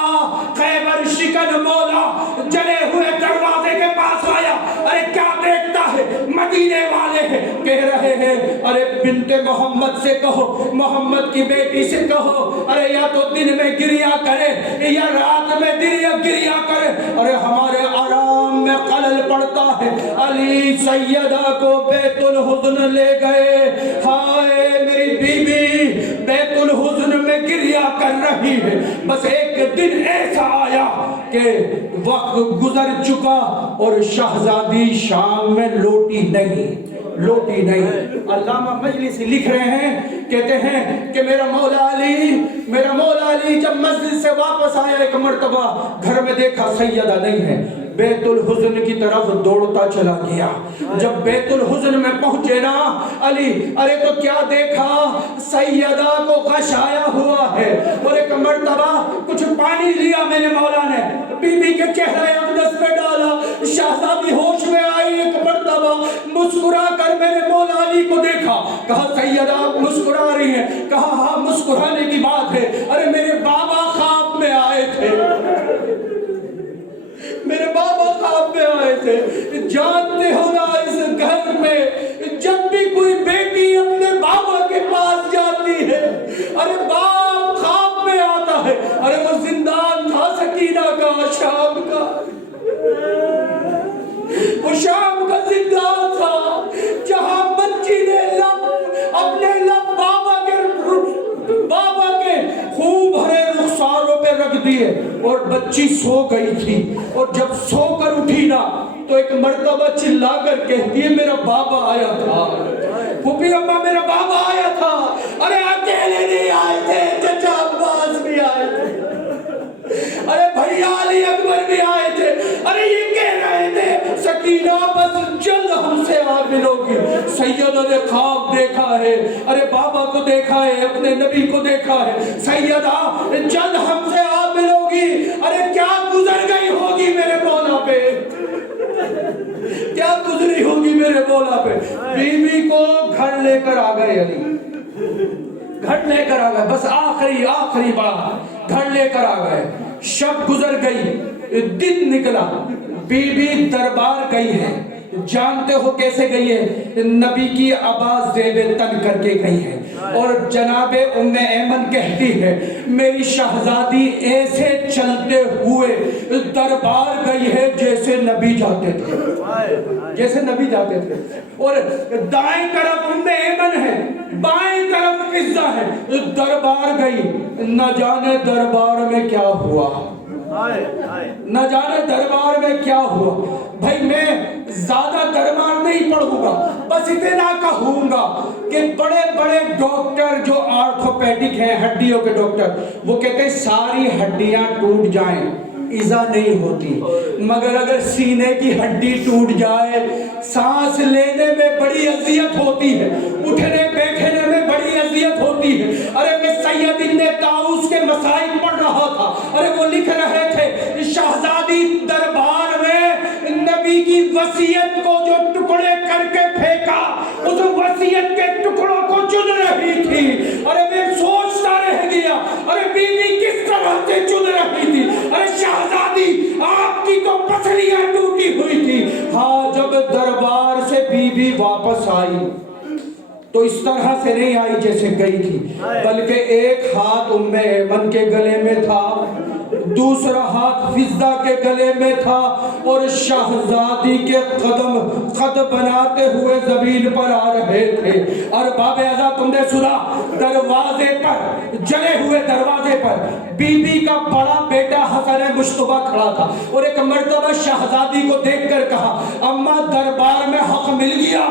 خیبر شکن مولا جلے ہوئے دروازے کے پاس آیا. ارے کیا دیکھتا ہے؟ مدینے والے ہیں. کہہ رہے ہیں ارے بنت محمد سے کہو، محمد کی بیٹی سے کہو ارے یا تو دن میں گریہ کرے یا رات میں گریہ کرے. ارے ہمارے آرام میں خلل پڑتا ہے. علی سیدہ کو بیت الحزن لے گئے. ہائے میری بی بی بیت الحزن میں گریہ کر رہی ہے. بس ایک دن ایسا آیا کہ وقت گزر چکا اور شہزادی شام میں لوٹی نہیں. علامہ مجلسی لکھ رہے ہیں، کہتے ہیں کہ میرا مولا علی جب مسجد سے واپس آیا ایک مرتبہ گھر میں دیکھا سیدہ نہیں ہے. بیت الحزن کی طرف دوڑتا چلا گیا. جب بیت الحزن میں پہنچے نا علی، ارے تو کیا دیکھا؟ سیدہ کو غش آیا ہوا ہے. اور ایک مرتبہ کچھ پانی لیا میرے مولا نے، بی بی کے چہرے اقدس پہ ڈالا. شہزادی ہوش میں آئی. ایک مرتبہ مسکرا کر میرے مولا علی کو دیکھا. کہا سیدہ آپ مسکرا رہی ہیں؟ کہا ہاں مسکرانے کی بات ہے. ارے میرے بابا خواب میں آئے تھے، میرے بابا خواب میں آئے تھے. جانتے ہو نا اس گھر میں جب بھی کوئی بیٹی اپنے بابا کے پاس جاتی ہے ارے باپ خواب میں آتا ہے. ارے وہ زندان تھا سکینہ کا، شام کا، وہ شام کا زندان تھا جہاں بچی نے اپنے لب بابا کے خون بھرے رخساروں پہ رکھ دیے اور بچی سو گئی تھی. اور جب سو کر اٹھی نا تو ایک مرتبہ چلا کر کہتی ہے میرا بابا آیا تھا. پھوپھی اماں میرا بابا آیا تھا. ارے اکیلے نہیں آئے تھے، چچا عباس بھی آئے تھے، ارے بھیا علی اکبر بھی آئے تھے. ارے یہ کہہ رہے تھے سکینہ بس جلد ہم سے آ ملوگی. سیدہ نے خواب دیکھا ہے، ارے بابا کو دیکھا ہے، اپنے نبی کو دیکھا ہے. سیدہ جلد ہم سے آ ملوگی. ارے کیا گزر گئی ہوگی میرے مولا پہ، کیا گزری ہوگی میرے مولا پہ. بی بی کو گھر لے کر آ گئے علی، گھر لے کر آ گئے. بس آخری بار گھر لے کر آ گئے. شب گزر گئی، دن نکلا. بی بی دربار گئی ہے. جانتے ہو کیسے گئی ہے؟ نبی کی آواز زیب تن کر کے گئی ہے. اور جناب ام ایمن کہتی ہے میری شہزادی ایسے چلتے ہوئے دربار گئی ہے جیسے نبی جاتے تھے، جیسے نبی جاتے تھے. اور دائیں طرف ام ایمن ہے، بائیں طرف فضہ ہے. دربار گئی، نہ جانے دربار میں کیا ہوا، نہ جانے دربار میں کیا ہوا. بھائی میں زیادہ دربار نہیں پڑھوں گا، بس اتنا کہوں گا کہ بڑے بڑے ڈاکٹر جو آرتھوپیڈک ہیں، ہڈیوں کے ڈاکٹر، وہ کہتے ہیں ساری ہڈیاں ٹوٹ جائیں ایزا نہیں ہوتی، مگر اگر سینے کی ہڈی ٹوٹ جائے سانس لینے میں بڑی اذیت ہوتی ہے، اٹھنے بیٹھنے میں بڑی اذیت ہوتی ہے. ارے میں سید ابن طاؤس کے مسائل پڑھ رہا تھا. ارے وہ لکھ رہے تھے شہزادی دربار میں نبی کی وصیت کو جو ٹکڑے کر کے پھینکا، اس وصیت کے ارے بیوی کس طرح سے چن رہی تھی، ارے شہزادی آپ کی تو پسلیاں ٹوٹی ہوئی تھی۔ ہاں جب دربار سے بیوی واپس آئی تو اس طرح سے نہیں آئی جیسے گئی تھی، بلکہ ایک ہاتھ ام ایمن کے گلے میں تھا، دوسرا ہاتھ فضہ کے گلے میں تھا، اور شہزادی کے قدم قد بناتے ہوئے زمین پر آ رہے تھے۔ اور باب ازا تم نے سنا، دروازے پر، جلے ہوئے دروازے پر بی بی کا بڑا بیٹا حسن مشتبہ کھڑا تھا، اور ایک مرتبہ شہزادی کو دیکھ کر کہا اماں دربار میں حق مل گیا۔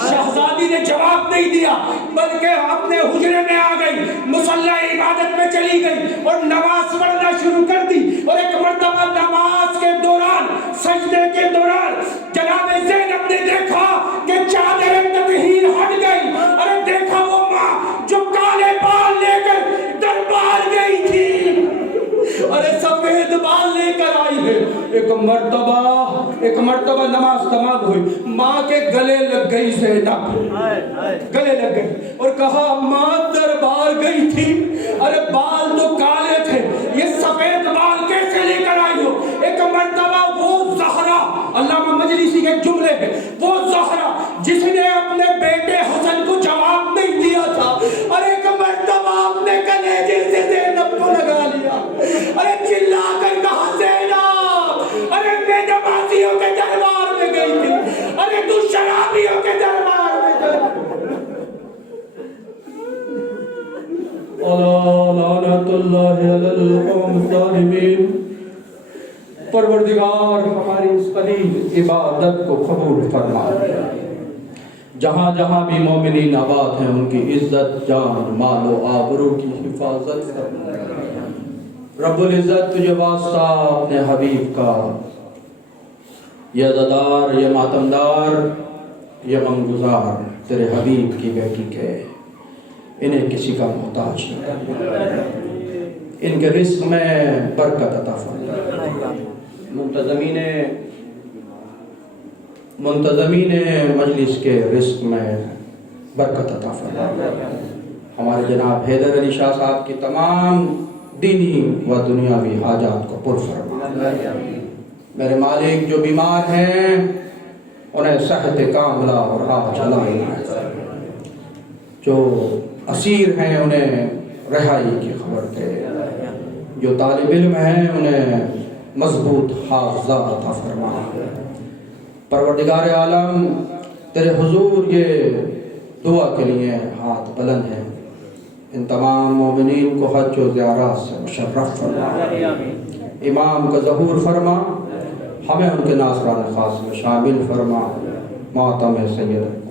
شہزادی نے جواب نہیں دیا بلکہ اپنے حجرے میں آ گئی، مصلی عبادت میں چلی گئی اور نماز پڑھنا شروع کر دی۔ اور ایک مرتبہ نماز کے دوران، سجدے کے دوران جناب زینب نے دیکھا کہ چادر تطہیر ہٹ گئی، اور دیکھا وہ ماں جو کالے بال لے کر دربار گئی تھی، ارے سفید بال لے کر آئی ہے۔ ایک مرتبہ نماز تمام ہوئی، ماں کے گلے لگ گئی زینب، گلے لگ گئی اور کہا ماں دربار گئی تھی، ارے بال تو کالے تھے، یہ سفید بال کیسے لے کر آئی ہو؟ ایک مرتبہ وہ زہرا، علامہ مجلسی کے جملے ہے، وہ زہرا جس نے اپنے بیٹے حسن کو جواب نہیں دیا تھا، اور ایک مرتبہ اپنے کلیجے سے زینب کو لگا لیا، ارے چلا کر کہا زینب، ارے میں نمازیوں کے دربار میں گئی تھی، ارے تو شرابیوں کے دربار میں گئی تھی۔ لعنت اللہ علی القوم الظالمین۔ پروردگار ہماری اس قلیل عبادت کو قبول فرما، جہاں جہاں بھی مومنین آباد ہیں ان کی عزت، جان، مال و آبرو کی حفاظت فرما۔ رب العزت تجھے واسطہ اپنے حبیب کا، یہ عزادار، یہ ماتمدار، یہ غمگزار تیرے حبیب کی بیٹی کے، انہیں کسی کا محتاج نہ کر، ان کے رزق میں برکت عطا فرما۔ منتظمین مجلس کے رزق میں برکت عطا فرما۔ ہمارے جناب حیدر علی شاہ صاحب کی تمام دینی و دنیاوی حاجات کو پر فرما۔ میرے مالک جو بیمار ہیں انہیں صحت کاملہ اور عاجلہ عنایت فرما، جو اسیر ہیں انہیں رہائی کی خبر دے، جو طالب علم ہیں انہیں مضبوط حافظہ عطا فرما۔ پروردگار عالم تیرے حضور یہ دعا کے لیے ہاتھ بلند ہیں، ان تمام مومنین کو حج و زیارات سے مشرف فرما، امام کا ظہور فرما، ہمیں ان کے ناصران خاص میں شامل فرما، ماتم سید